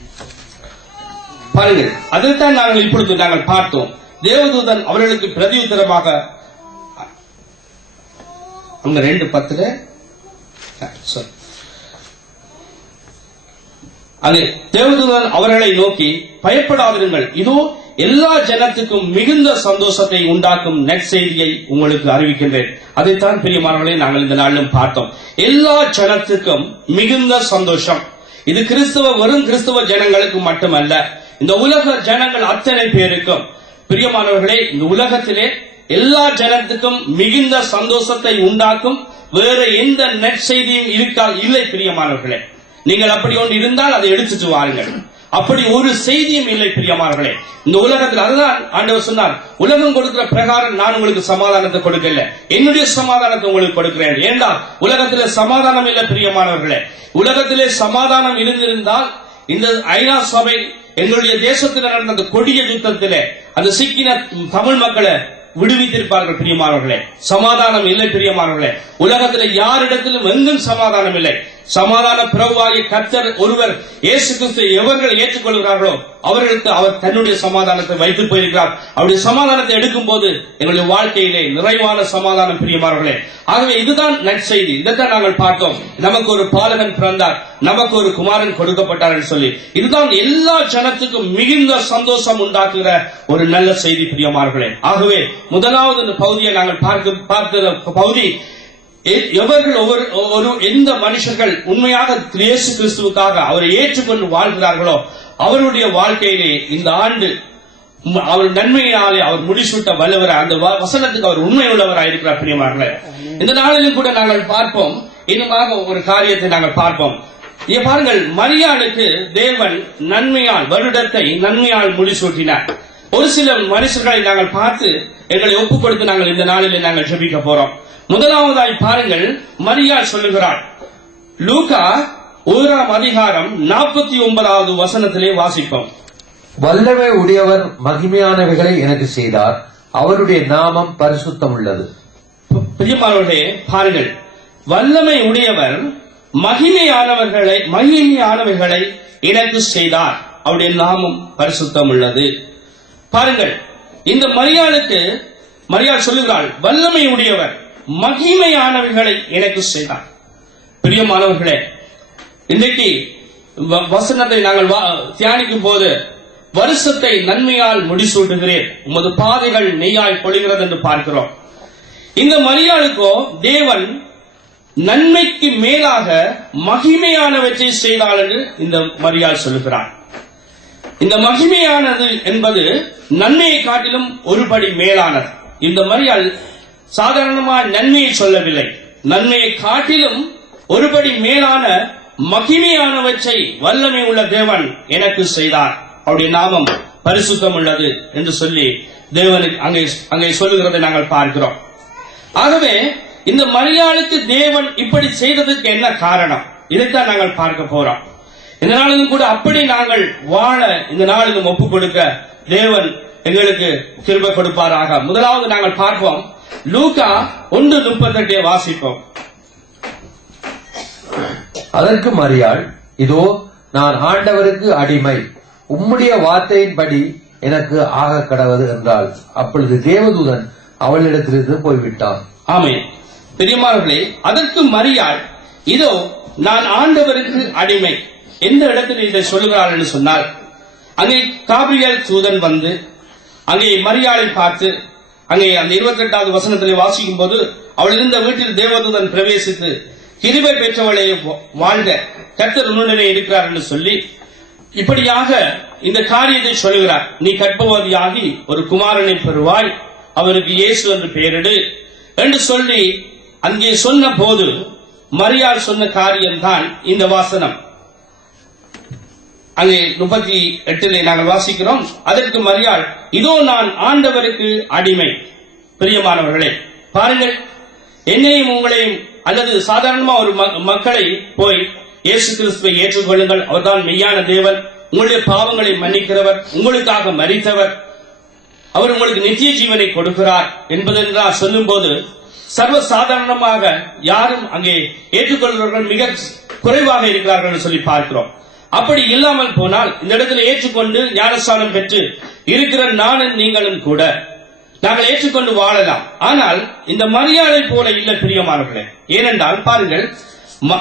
பாருங்கள், அதைத்தான் நாங்கள் இப்பொழுது நாங்கள் பார்த்தோம். தேவதூதன் அவர்களுக்கு பிரதியுத்தரமாக அங்க 2:10 அது தேவதூதன் அவர்களை நோக்கி, பயப்படாதிருங்கள், இதோ எல்லா ஜனத்துக்கும் மிகுந்த சந்தோஷத்தை உண்டாக்கும் நற்செய்தியை உங்களுக்கு அறிவிக்கின்றேன். அதைத்தான் பிரியமானவர்களே நாங்கள் இந்த நாளிலும் பார்த்தோம். எல்லா ஜனத்துக்கும் மிகுந்த சந்தோஷம். இது வெறும் கிறிஸ்தவ ஜனங்களுக்கு மட்டுமல்ல, இந்த உலக ஜனங்கள் அத்தனை பேருக்கும். பிரியமானவர்களே, இந்த உலகத்திலே எல்லா ஜனத்துக்கும் மிகுந்த சந்தோஷத்தை உண்டாக்கும் வேற எந்த நற்செய்தியும் இல்லை பிரியமானவர்களே. நீங்கள் அப்படி ஒன்று இருந்தால் அதை எடுத்துட்டு வாருங்கள். அப்படி ஒரு செய்தியும் இல்லை பிரியமானவர்களே இந்த உலகத்தில். அதுதான் ஆண்டவர் சொன்னார், உலகம் கொடுக்கிற பிரகாரம் நான் உங்களுக்கு சமாதானத்தை கொடுக்கல, என்னுடைய சமாதானத்தை உங்களுக்கு கொடுக்கிறேன். ஏண்டா உலகத்திலே சமாதானம் இல்லை பிரியமானவர்களே. உலகத்திலே சமாதானம் இருந்திருந்தால் இந்த ஐநா சபை எங்களுடைய தேசத்தில் நடந்த அந்த கொடிய யுத்தத்திலே அந்த சிக்கின தமிழ் மக்களை விடுவித்திருப்பார்கள் பிரியமானவர்களே. சமாதானம் இல்லை பிரியமானவர்களே. உலகத்தில் யாரிடத்திலும் எங்கும் சமாதானம் இல்லை. சமாதான பிரபுவாகிய கர்த்தர் ஒருவர் இயேசு கிறிஸ்துவை எவர்கள் ஏற்றுக்கொள்கிறார்களோ அவர்களுக்கு அவர் தன்னுடைய சமாதானத்தை வைத்து போயிருக்கிறார். அவருடைய சமாதானத்தை எடுக்கும் போது எங்களுடைய வாழ்க்கையிலே நிறைவான சமாதானம், பிரியமானவர்களே. ஆகவே இதுதான் நற்செய்தி. இதைத்தான் நாங்கள் பார்த்தோம். நமக்கு ஒரு பாலகன் பிறந்தார், நமக்கு ஒரு குமாரன் கொடுக்கப்பட்டார் என்று சொல்லி, இதுதான் எல்லா ஜனத்துக்கும் மிகுந்த சந்தோஷம் உண்டாக்குகிற ஒரு நல்ல செய்தி, பிரியமானவர்களே. ஆகவே முதலாவது இந்த பகுதியை நாங்கள் பார்த்த பகுதி, எவர்கள் எந்த மனுஷர்கள் உண்மையாக இயேசு கிறிஸ்துவுக்காக அவரை ஏற்றுக்கொண்டு வாழ்கிறார்களோ அவருடைய வாழ்க்கையிலே இந்த ஆண்டு அவர் நன்மையினாலே அவர் முடிசூட்ட வல்லவர், அந்த வசனத்துக்கு அவர் உண்மை உள்ளவராக இருக்கிறார், பிரியமானவர்களே. இந்த நாளிலும் கூட நாங்கள் பார்ப்போம், இன்னுமாக ஒரு காரியத்தை நாங்கள் பார்ப்போம். இங்கே பாருங்கள், மரியாளுக்கு தேவன் நன்மையால் வருடத்தை நன்மையால் முடிசூட்டினார். ஒரு சில மனுஷர்களை நாங்கள் பார்த்து எங்களை ஒப்புக் கொடுத்து நாங்கள் இந்த நாளிலே நாங்கள் ஜெபிக்க போறோம். முதலாவதாய் பாருங்கள், மரியாள் சொல்லுகிறார். லூக்கா 1 அதிகாரம் 49வது வசனத்திலே வாசிப்போம். வல்லமை உடையவர் மகிமையானவைகளை எனக்கு செய்தார், அவருடைய நாமம் பரிசுத்தம் உள்ளது. பிரியமானவர்களே, பாருங்கள், வல்லமை உடையவர் மகிமையானவைகளை எனக்கு செய்தார், அவருடைய நாமம் பரிசுத்தம் உள்ளது. பாருங்கள், இந்த மரியாள் சொல்லுகிறாள், வல்லமை உடையவர் மகிமையானவைகளை எனக்கு செய்தார். பிரியமானவர்களே, இன்றைக்கு வசனத்தை நாங்கள் தியானிக்கும் போது, வருஷத்தை நன்மையால் முடிசூட்டுகிறேன், உமது பாதைகள் நெய்யாய் பொழிகிறது என்று பார்க்கிறோம். இந்த மரியாளுக்கோ தேவன் நன்மைக்கு மேலாக மகிமையானவற்றை செய்தாள் என்று இந்த மரியாள் சொல்லுகிறார். இந்த மகிமையானது என்பது நன்மையை காட்டிலும் ஒருபடி மேலானது. இந்த மரியாள் சாதாரணமாக நன்மையை சொல்லவில்லை, நன்மையை காட்டிலும் ஒருபடி மேலான மகிமையானவற்றை வல்லமை உள்ள தேவன் எனக்கு செய்தார், அவருடைய நாமம் பரிசுத்தம் உள்ளது என்று சொல்லி தேவனுக்கு அங்கே சொல்லுகிறதை நாங்கள் பார்க்கிறோம். ஆகவே இந்த மரியாளுக்கு தேவன் இப்படி செய்ததற்கு என்ன காரணம், இதைத்தான் நாங்கள் பார்க்க போறோம். இந்த நாளிலும் கூட அப்படி நாங்கள் வாழ இந்த நாளிலும் ஒப்புக் கொடுக்க தேவன் எங்களுக்கு கிருபை கொடுப்பாராக. முதலாவது நாங்கள் பார்ப்போம், லூக்கா 1:38 வாசிப்போம். அதற்கு மரியாள், இதோ நான் ஆண்டவருக்கு அடிமை, உம்முடைய வார்த்தையின்படி எனக்கு ஆக கடவது என்றாள். அப்பொழுது தேவதூதன் அவளிடத்திலிருந்து போய்விட்டான். ஆமென். பெரியமார்களே, அதற்கு மரியாள், இதோ நான் ஆண்டவருக்கு அடிமை. எந்த இடத்தில் இதை சொல்லுகிறாள் என்று சொன்னால், அங்கே காபிரியல் தூதன் வந்து அங்கே மரியாளை பார்த்து, அங்கே அந்த 28வது வசனத்திலே வாசிக்கும் போது, அவள் இருந்த வீட்டில் தேவதூதன் பிரவேசித்து, கிருபை பெற்றவளை வாழ்க, கர்த்தர் உன்னுடனே இருக்கிறார் என்று சொல்லி இப்படியாக இந்த காரியத்தை சொல்லுகிறார். நீ கர்ப்பவதியாகி ஒரு குமாரனை பெறுவாய், அவருக்கு இயேசு என்று பெயரிடு என்று சொல்லி அங்கே சொன்ன போது மரியாள் சொன்ன காரியம்தான் இந்த வாசனம். அங்கே 38 நாங்கள் வாசிக்கிறோம். அதற்கு மரியாள், இதோ நான் ஆண்டவருக்கு அடிமை. பிரியமானவர்களே, பாருங்கள், என்னையும் உங்களையும் அல்லது சாதாரணமா ஒரு மக்களை போய் இயேசு கிறிஸ்துவை ஏற்றுக்கொள்ளுங்கள், அவர்தான் மெய்யான தேவன், உங்களுடைய பாவங்களை மன்னிக்கிறவர், உங்களுக்காக மரித்தவர், அவர் உங்களுக்கு நித்திய ஜீவனை கொடுக்கிறார் என்பதெல்லாம் சொல்லும் போது சர்வ சாதாரணமாக யாரும் அங்கே ஏற்றுக்கொள்கிறவர்கள் மிக குறைவாக இருக்கிறார்கள் என்று சொல்லி பார்க்கிறோம். அப்படி இல்லாமல் போனால் இந்த இடத்துல ஏற்றுக்கொண்டு ஞானஸ்தானம் பெற்று இருக்கிற நானும் நீங்களும் கூட நாங்கள் ஏற்றுக்கொண்டு வாழலாம். ஆனால் இந்த மரியாதை போல இல்லை, பிரியமானவர்களே. ஏனென்றால் பாருங்கள்,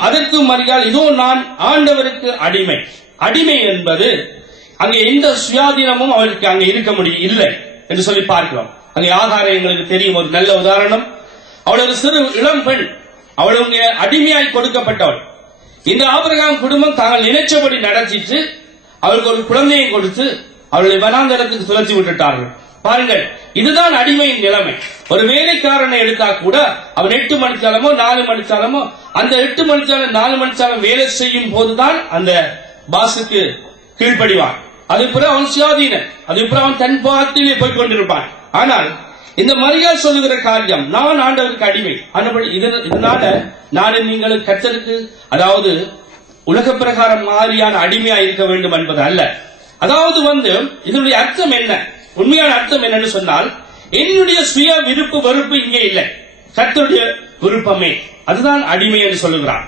அதற்கு மரியாள், இதோ நான் ஆண்டவருக்கு அடிமை. அடிமை என்பது அங்கே எந்த சுயாதீனமும் அவருக்கு அங்கே இருக்க முடியும் இல்லை என்று சொல்லி பார்க்கிறோம். அங்கே ஆகாரம் எங்களுக்கு தெரியும், ஒரு நல்ல உதாரணம். அவள் ஒரு சிறு இளம் பெண், அவள் அடிமையாய் கொடுக்கப்பட்டவள். இந்த ஆபிரகாம் குடும்பம் தாங்கள் நினைச்சபடி நடத்திட்டு அவளுக்கு ஒரு குழந்தையை கொடுத்து அவளை வனாந்தரத்துக்கு துரத்தி விட்டுட்டார்கள். பாருங்கள், இதுதான் அடிமையின் நிலைமை. ஒரு வேலைக்காரனை எடுத்தா கூட அவன் 8 மணிக்காலமோ 4 மணிக்காலமோ அந்த 8 மணிக்காலம் 4 மணிக்காலம் வேலை செய்யும் போதுதான் அந்த பாசுக்கு கீழ்ப்படிவான். அது பிறகு அவன் சுயாதீனன், அது பிறகு அவன் தன் பாகத்திலே போய் கொண்டிருப்பான். ஆனால் இந்த மரியாள் சொல்லுகிற காரியம், நான் ஆண்டவருக்கு அடிமை. இதனால நானும் நீங்களும் கர்த்தருக்கு, அதாவது உலக பிரகாரம் மாதிரியான அடிமையா இருக்க வேண்டும் என்பது அல்ல. அதாவது இதனுடைய அர்த்தம் என்ன, உண்மையான அர்த்தம் என்னன்னு சொன்னால், என்னுடைய சுய விருப்பு வெறுப்பு இங்கே இல்லை, கர்த்தருடைய விருப்பமே, அதுதான் அடிமை என்று சொல்லுகிறான்.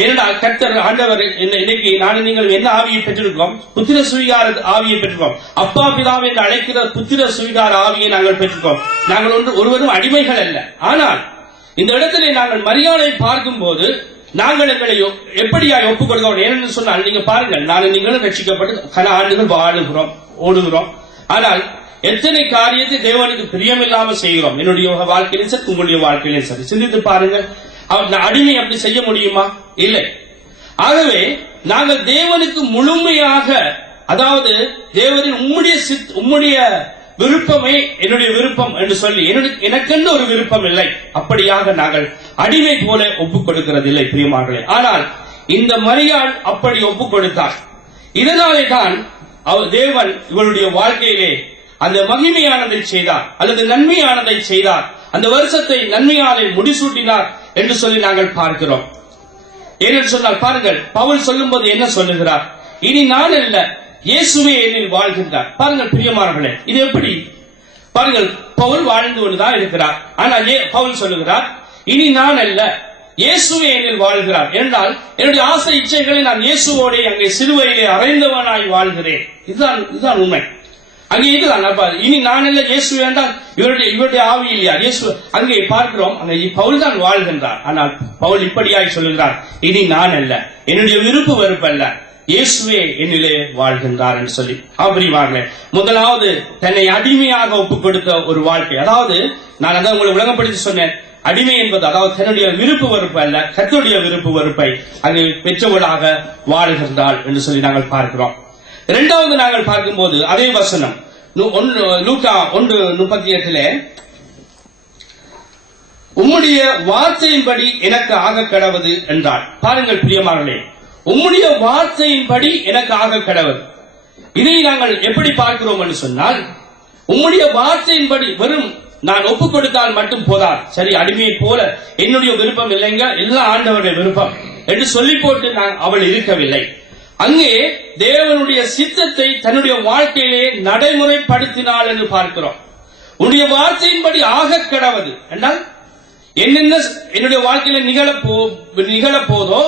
ஏனென்றால் கர்த்தர் ஆண்டவர் இன்னைக்கு நான் நீங்கள் என்ன ஆவியை பெற்றிருக்கோம்? புத்திர சுவீகார ஆவியை பெற்றிருக்கோம். அப்பா பிதாவை என்று அழைக்கிற புத்திர சுவீகார ஆவியை நாங்கள் பெற்றிருக்கோம். நாங்கள் ஒருவரும் அடிமைகள் அல்ல. ஆனால் இந்த இடத்திலே நாங்கள் மரியாதை பார்க்கும் போது நாங்கள் எங்களை எப்படியாய் ஒப்புக் கொடுக்கிறோம்? ஏனென்று சொன்னால், நீங்க பாருங்கள், நான் நீங்களும் ரட்சிக்கப்பட்டு பல ஆண்டுகள் வாழுகிறோம், ஓடுகிறோம். ஆனால் எத்தனை காரியத்தை தேவனுக்கு பிரியமில்லாமல் செய்கிறோம். என்னுடைய வாழ்க்கையிலும் சரி, உங்களுடைய வாழ்க்கையிலும் சரி. சிந்தித்து பாருங்கள். அடிமை அப்படி செய்ய முடியுமா? இல்லை. ஆகவே நாங்கள் தேவனுக்கு முழுமையாக, அதாவது தேவனின் உம்முடைய விருப்பமே என்னுடைய விருப்பம் என்று சொல்லி, எனக்கென்று ஒரு விருப்பம் இல்லை, அப்படியாக நாங்கள் அடிமை போல ஒப்புக் கொடுக்கிறதில்லை பிரியமார்களே. ஆனால் இந்த மரியாள் அப்படி ஒப்புக் கொடுத்தார். இதனாலே தான் தேவன் இவருடைய வாழ்க்கையிலே அந்த மகிமையானதை செய்தார், அல்லது நன்மையானதை செய்தார். அந்த வருஷத்தை நன்மையாலே முடிசூட்டினார் என்று சொல்லி நாங்கள் பார்க்கிறோம். ஏனென்று சொன்னால் பாருங்கள், பவுல் சொல்லும்போது என்ன சொல்லுகிறார்? இனி நான் அல்ல, இயேசுவே என்னில் வாழ்கின்றார். பாருங்கள் பிரியமானவர்களே, இது எப்படி பாருங்கள், பவுல் வாழ்ந்து கொண்டுதான் இருக்கிறார். ஆனால் பவுல் சொல்லுகிறார், இனி நான் அல்ல, இயேசுவே என்னில் வாழ்கிறார். என்றால் என்னுடைய ஆசை இச்சைகளை நான் இயேசுவோட அங்கே சிலுவையிலே அறைந்தவனாய் வாழ்கிறேன். இதுதான் உண்மை. அங்கே இதுதான். இனி நான் அல்ல, இயேசு என்றால் இவருடைய ஆவி இல்லையா? இயேசு அங்கே பார்க்கிறோம், அங்கே பவுல் தான் வாழ்கின்றார். ஆனால் பவுல் இப்படியாய் சொல்லுகிறார், இனி நான் அல்ல, என்னுடைய விருப்பு வெறுப்பு அல்ல, இயேசுவே என்னிலே வாழ்கின்றார் என்று சொல்லி. அப்படிவாங்க முதலாவது தன்னை அடிமையாக ஒப்புக் கொடுத்த ஒரு வாழ்க்கை. அதாவது நான் அதான் உங்களை விளங்கப்படுத்தி சொன்னேன். அடிமை என்பது அதாவது தன்னுடைய விருப்பு வெறுப்பு அல்ல, கர்த்தருடைய விருப்பு வெறுப்பை அங்கு பெற்றவளாக வாழுகின்றாள் என்று சொல்லி நாங்கள் பார்க்கிறோம். இரண்டாவது நாங்கள் பார்க்கும்போது அதே வசனம் லூக்கா 1:38 உம்முடைய வார்த்தையின்படி எனக்கு ஆக கடவது என்றார். பாருங்கள் பிரியமானவர்களே, உம்முடைய வார்த்தையின்படி எனக்கு ஆக கடவது. இதை நாங்கள் எப்படி பார்க்கிறோம் என்று சொன்னால், உம்முடைய வார்த்தையின்படி வெறும் நான் ஒப்புக் கொடுத்தால் மட்டும் போதார். சரி, அடிமையை போல என்னுடைய விருப்பம் இல்லைங்க, எல்லாம் ஆண்டவருடைய விருப்பம் என்று சொல்லி போட்டு நான் அவள் இருக்கவில்லை. அங்கே தேவனுடைய சித்தத்தை தன்னுடைய வாழ்க்கையிலே நடைமுறைப்படுத்தினாள் என்று பார்க்கிறோம். உன்னுடைய வார்த்தையின்படி ஆக கடவது என்றால் என்னென்ன என்னுடைய வாழ்க்கையில நிகழப்போதோ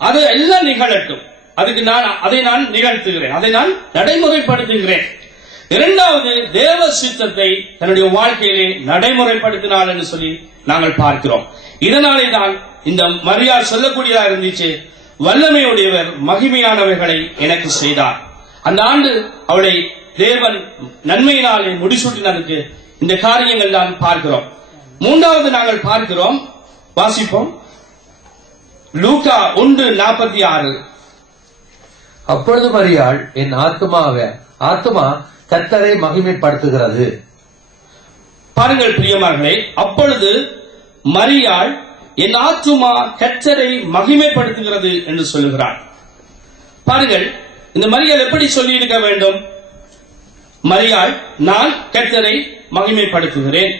அது எல்லாம் நிகழட்டும், அதுக்கு அதை நான் நிகழ்த்துகிறேன், அதை நான் நடைமுறைப்படுத்துகிறேன். இரண்டாவது, தேவ சித்தத்தை தன்னுடைய வாழ்க்கையிலே நடைமுறைப்படுத்தினாள் என்று சொல்லி நாங்கள் பார்க்கிறோம். இதனாலே தான் இந்த மரியாள் சொல்லக்கூடியதா இருந்துச்சு, வல்லமையுடையவர் மகிமையானவைகளை எனக்கு செய்தார். அந்த ஆண்டு அவளை தேவன் நன்மையினாலே முடிசூட்டினதுக்கு இந்த காரியங்கள் தான் பார்க்கிறோம். மூன்றாவது நாங்கள் பார்க்கிறோம், வாசிப்போம், லூக்கா 1:46. அப்பொழுது மரியாள், என் ஆத்துமா கர்த்தரை மகிமைப்படுத்துகிறது. பாருங்கள் பிரியமார்களே, அப்பொழுது மரியாள் என் ஆத்துமா கர்த்தரை மகிமைப்படுத்துகிறது என்று சொல்லுகிறார். பாருங்கள், இந்த மரியாள் எப்படி சொல்லி இருக்க வேண்டும்? மரியாள், நான் கர்த்தரை மகிமைப்படுத்துகிறேன்.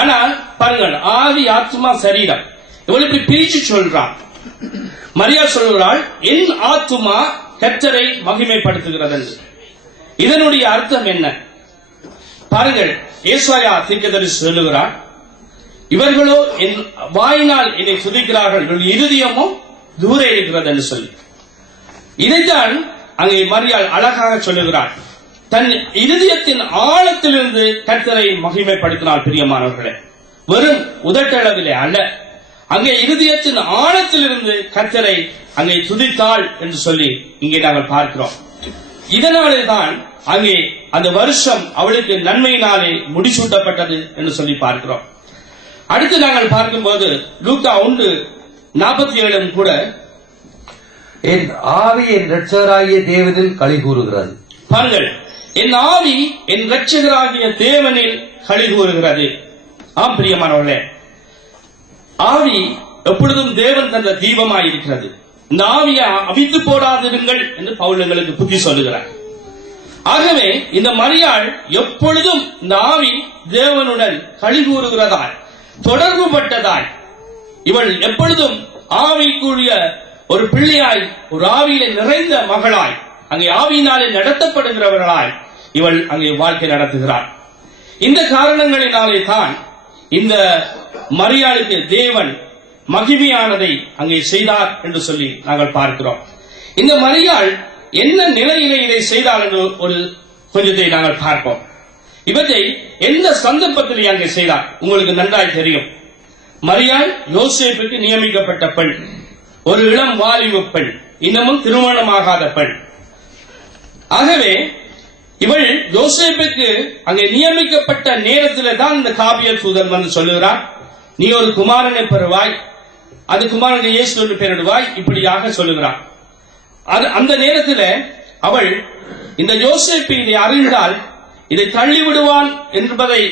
ஆனால் பாருங்கள், ஆவி ஆத்துமா சரீரம் இவளுக்கு பிரிச்சு சொல்றான். மரியாள் சொல்கிறாள், என் ஆத்துமா கர்த்தரை மகிமைப்படுத்துகிறது என்று. இதனுடைய அர்த்தம் என்ன? பாருங்கள், ஏசாயா தீர்க்கதரிசி சொல்லுகிறார், இவர்களோ என் வாயினால் என்னை துதிக்கிறார்கள், இருதயமோ தூர இருக்கிறது என்று சொல்லி. இதைத்தான் அங்கே மரியாள் அழகாக சொல்லுகிறார். தன் இருதயத்தின் ஆழத்திலிருந்து கர்த்தரை மகிமைப்படுத்தினார். பிரியமானவர்களே, வெறும் உதட்டளவிலே அல்ல, அங்கே இருதயத்தின் ஆழத்திலிருந்து கர்த்தரை அங்கே துதித்தாள் என்று சொல்லி இங்கே நாங்கள் பார்க்கிறோம். இதனாலே தான் அங்கே அந்த வருஷம் அவளுக்கு நன்மையினாலே முடிசூட்டப்பட்டது என்று சொல்லி பார்க்கிறோம். அடுத்து நாங்கள் பார்க்கும்போது லூக்கா 1:47 கூட, என் ஆவி என் இரட்சகராகிய தேவனில் களி கூறுகிறது. பாருங்கள், என் ஆவி என் இரட்சகராகிய தேவனில் களி கூறுகிறது. ஆம் பிரியமானவர்களே, ஆவி எப்பொழுதும் தேவன் தந்த தீபமாய் இருக்கிறது. இந்த ஆவியை அவித்து போடாதிருங்கள் என்று பவுல் எங்களுக்கு புத்தி சொல்லுகிறார். ஆகவே இந்த மரியாள் எப்பொழுதும் இந்த ஆவி தேவனுடன் களி கூறுகிறதாய், தொடர்பு பட்டதாய், இவள் எப்பொழுதும் ஆவிக்குரிய ஒரு பிள்ளையாய், ஒரு ஆவியிலே நிறைந்த மகளாய், அங்கே ஆவியினாலே நடத்தப்படுகிறவர்களாய் இவள் அங்கே வாழ்க்கை நடத்துகிறாள். இந்த காரணங்களினாலே தான் இந்த மரியாளுக்கு தேவன் மகிமையானதை அங்கே செய்தார் என்று சொல்லி நாங்கள் பார்க்கிறோம். இந்த மரியாள் என்ன நிலையிலே இதை செய்தார் என்று ஒரு கொஞ்சத்தை நாங்கள் பார்ப்போம். இவற்றை எந்த சந்தர்ப்பத்திலே அங்கே செய்தார் உங்களுக்கு நன்றாய் தெரியும். மரியாள் யோசேப்புக்கு நியமிக்கப்பட்ட பெண், ஒரு இளம் வாலிப பெண், இன்னமும் திருமணமாகாத பெண். ஆகவே இவள் யோசேப்புக்கு அங்கே நியமிக்கப்பட்ட நேரத்தில் தான் இந்த காபிய தூதன் வந்து சொல்லுகிறார், நீ ஒரு குமாரனை பெறுவாய், அது குமாரனை இயேசு என்று பெயரிடுவாய், இப்படியாக சொல்லுகிறார். அந்த நேரத்தில் அவள் இந்த யோசேப்பு இதை அறிந்தால் இதை தள்ளிவிடுவான் என்பதை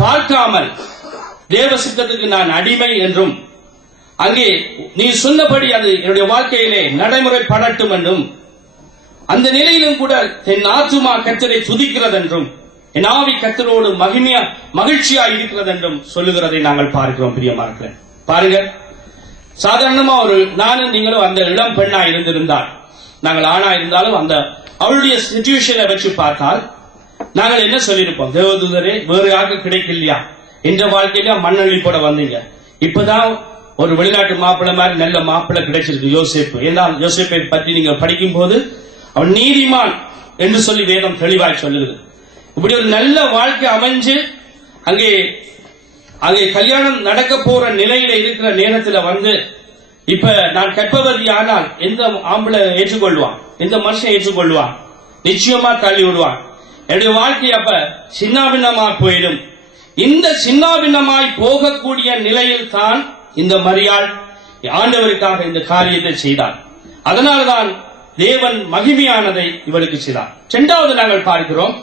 பார்க்காமல் தேவ சித்தத்துக்கு நான் அடிமை என்றும் அங்கே நீ சொன்னபடி அது என்னுடைய வாழ்க்கையிலே நடைமுறைப்படட்டும் என்றும் அந்த நிலையிலும் கூட என் ஆத்துமா கர்த்தரை துதிக்கிறது என்றும் என் ஆவி கர்த்தரோடு மகிழ்ச்சியா இருக்கிறது என்றும் சொல்லுகிறதை நாங்கள் பார்க்கிறோம். பிரியமானவர்களே, பாருங்க, சாதாரணமா ஒரு நானும் நீங்களும் அந்த இளம் பெண்ணா இருந்திருந்தால், நாங்கள் ஆணா இருந்தாலும் அந்த அவளுடைய சிச்சுவேஷனை வச்சு பார்த்தால் நாங்கள் என்ன சொல்லியிருப்போம், தேவதூதரே வேறு யாருக்கு கிடைக்கலையா, என்ற வாழ்க்கையில மண்ணள்ளி போட வந்தீங்க, இப்பதான் ஒரு வெளிநாட்டு மாப்பிள்ளை மாதிரி நல்ல மாப்பிள்ளை கிடைச்சிருக்கு யோசேப்பு. ஏனால் யோசேப்பை பற்றி நீங்க படிக்கும் போது அவன் நீதிமான் என்று சொல்லி வேதம் தெளிவாய் சொல்லுகிறது. இப்படி ஒரு நல்ல வாழ்க்கை அமைஞ்சு அங்கே கல்யாணம் நடக்க போற நிலையில இருக்கிற நேரத்தில் வந்து இப்ப நான் கற்பவதி ஆனால் எந்த ஆம்பளை ஏற்றுக்கொள்வான், எந்த மனுஷன் ஏற்றுக்கொள்வான், நிச்சயமா தள்ளி விடுவான். என்னுடைய வாழ்க்கை அப்ப சின்னாபின்னமா போயிடும். இந்த சின்னாபின்னமாய் போகக்கூடிய நிலையில் தான் இந்த மரியாள் ஆண்டவருக்காக இந்த காரியத்தை செய்தார். அதனால்தான் தேவன் மகிமையானதை இவளுக்கு செய்தார். இரண்டாவது நாங்கள் பார்க்கிறோம்,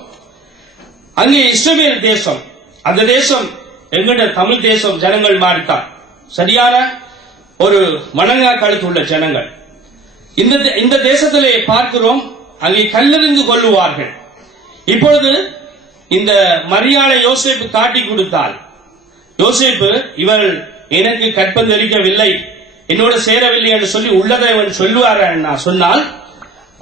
அங்கே இஸ்ரவேல் தேசம், அந்த தேசம் எங்கிட்ட தமிழ் தேசம் ஜனங்கள் மாறித்தார், சரியான ஒரு வணங்கா கழுத்து உள்ள ஜனங்கள். இந்த தேசத்திலே பார்க்கிறோம், அங்கே கல்லெறிந்து கொள்ளுவார்கள். இப்பொழுது இந்த மரியாளை யோசேப்பு காட்டி கொடுத்தால், யோசேப்பு இவள் எனக்கு கற்பந்தரிக்கவில்லை, என்னோட சேரவில்லை என்று சொல்லி உள்ளதை அவன் சொல்லுவார் சொன்னால்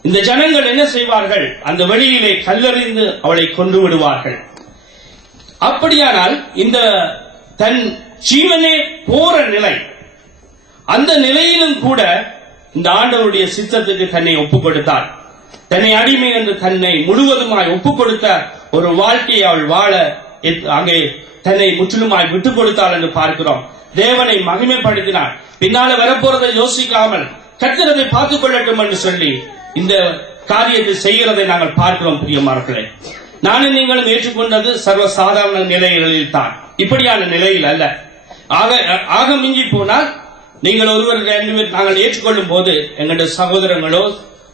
இந்த ஜனங்கள் என்ன செய்வார்கள், அந்த வெளியிலே கல்லெறிந்து அவளை கொண்டு விடுவார்கள். அப்படியானால் இந்த தன் ஜீவனே போற நிலை, அந்த நிலையிலும் கூட இந்த ஆண்டவருடைய சித்தத்துக்கு தன்னை ஒப்புக் கொடுத்தார். தன்னை அடிமை என்று தன்னை முழுவதுமாய் ஒப்புக் கொடுத்த ஒரு வாழ்க்கையை அவள் வாழ அங்கே தன்னை முற்றிலுமாய் விட்டுக் கொடுத்தாள் என்று பார்க்கிறோம். தேவனை மகிமைப்படுத்தினார். பின்னால வரப்போறதை யோசிக்காமல் கர்த்தரை பார்த்துக் கொள்ளட்டும் என்று சொல்லி இந்த காரியத்தை செய்கிறதை நாங்கள் பார்க்கிறோம். பிரியமானவர்களே, நானும் நீங்களும் ஏற்றுக்கொண்டது சர்வசாதாரண நிலைகளில் தான், இப்படியான நிலையில் அல்ல. ஆக மிஞ்சி போனால் நீங்கள் ஒருவர் நாங்கள் ஏற்றுக்கொள்ளும் போது எங்களுடைய சகோதரங்களோ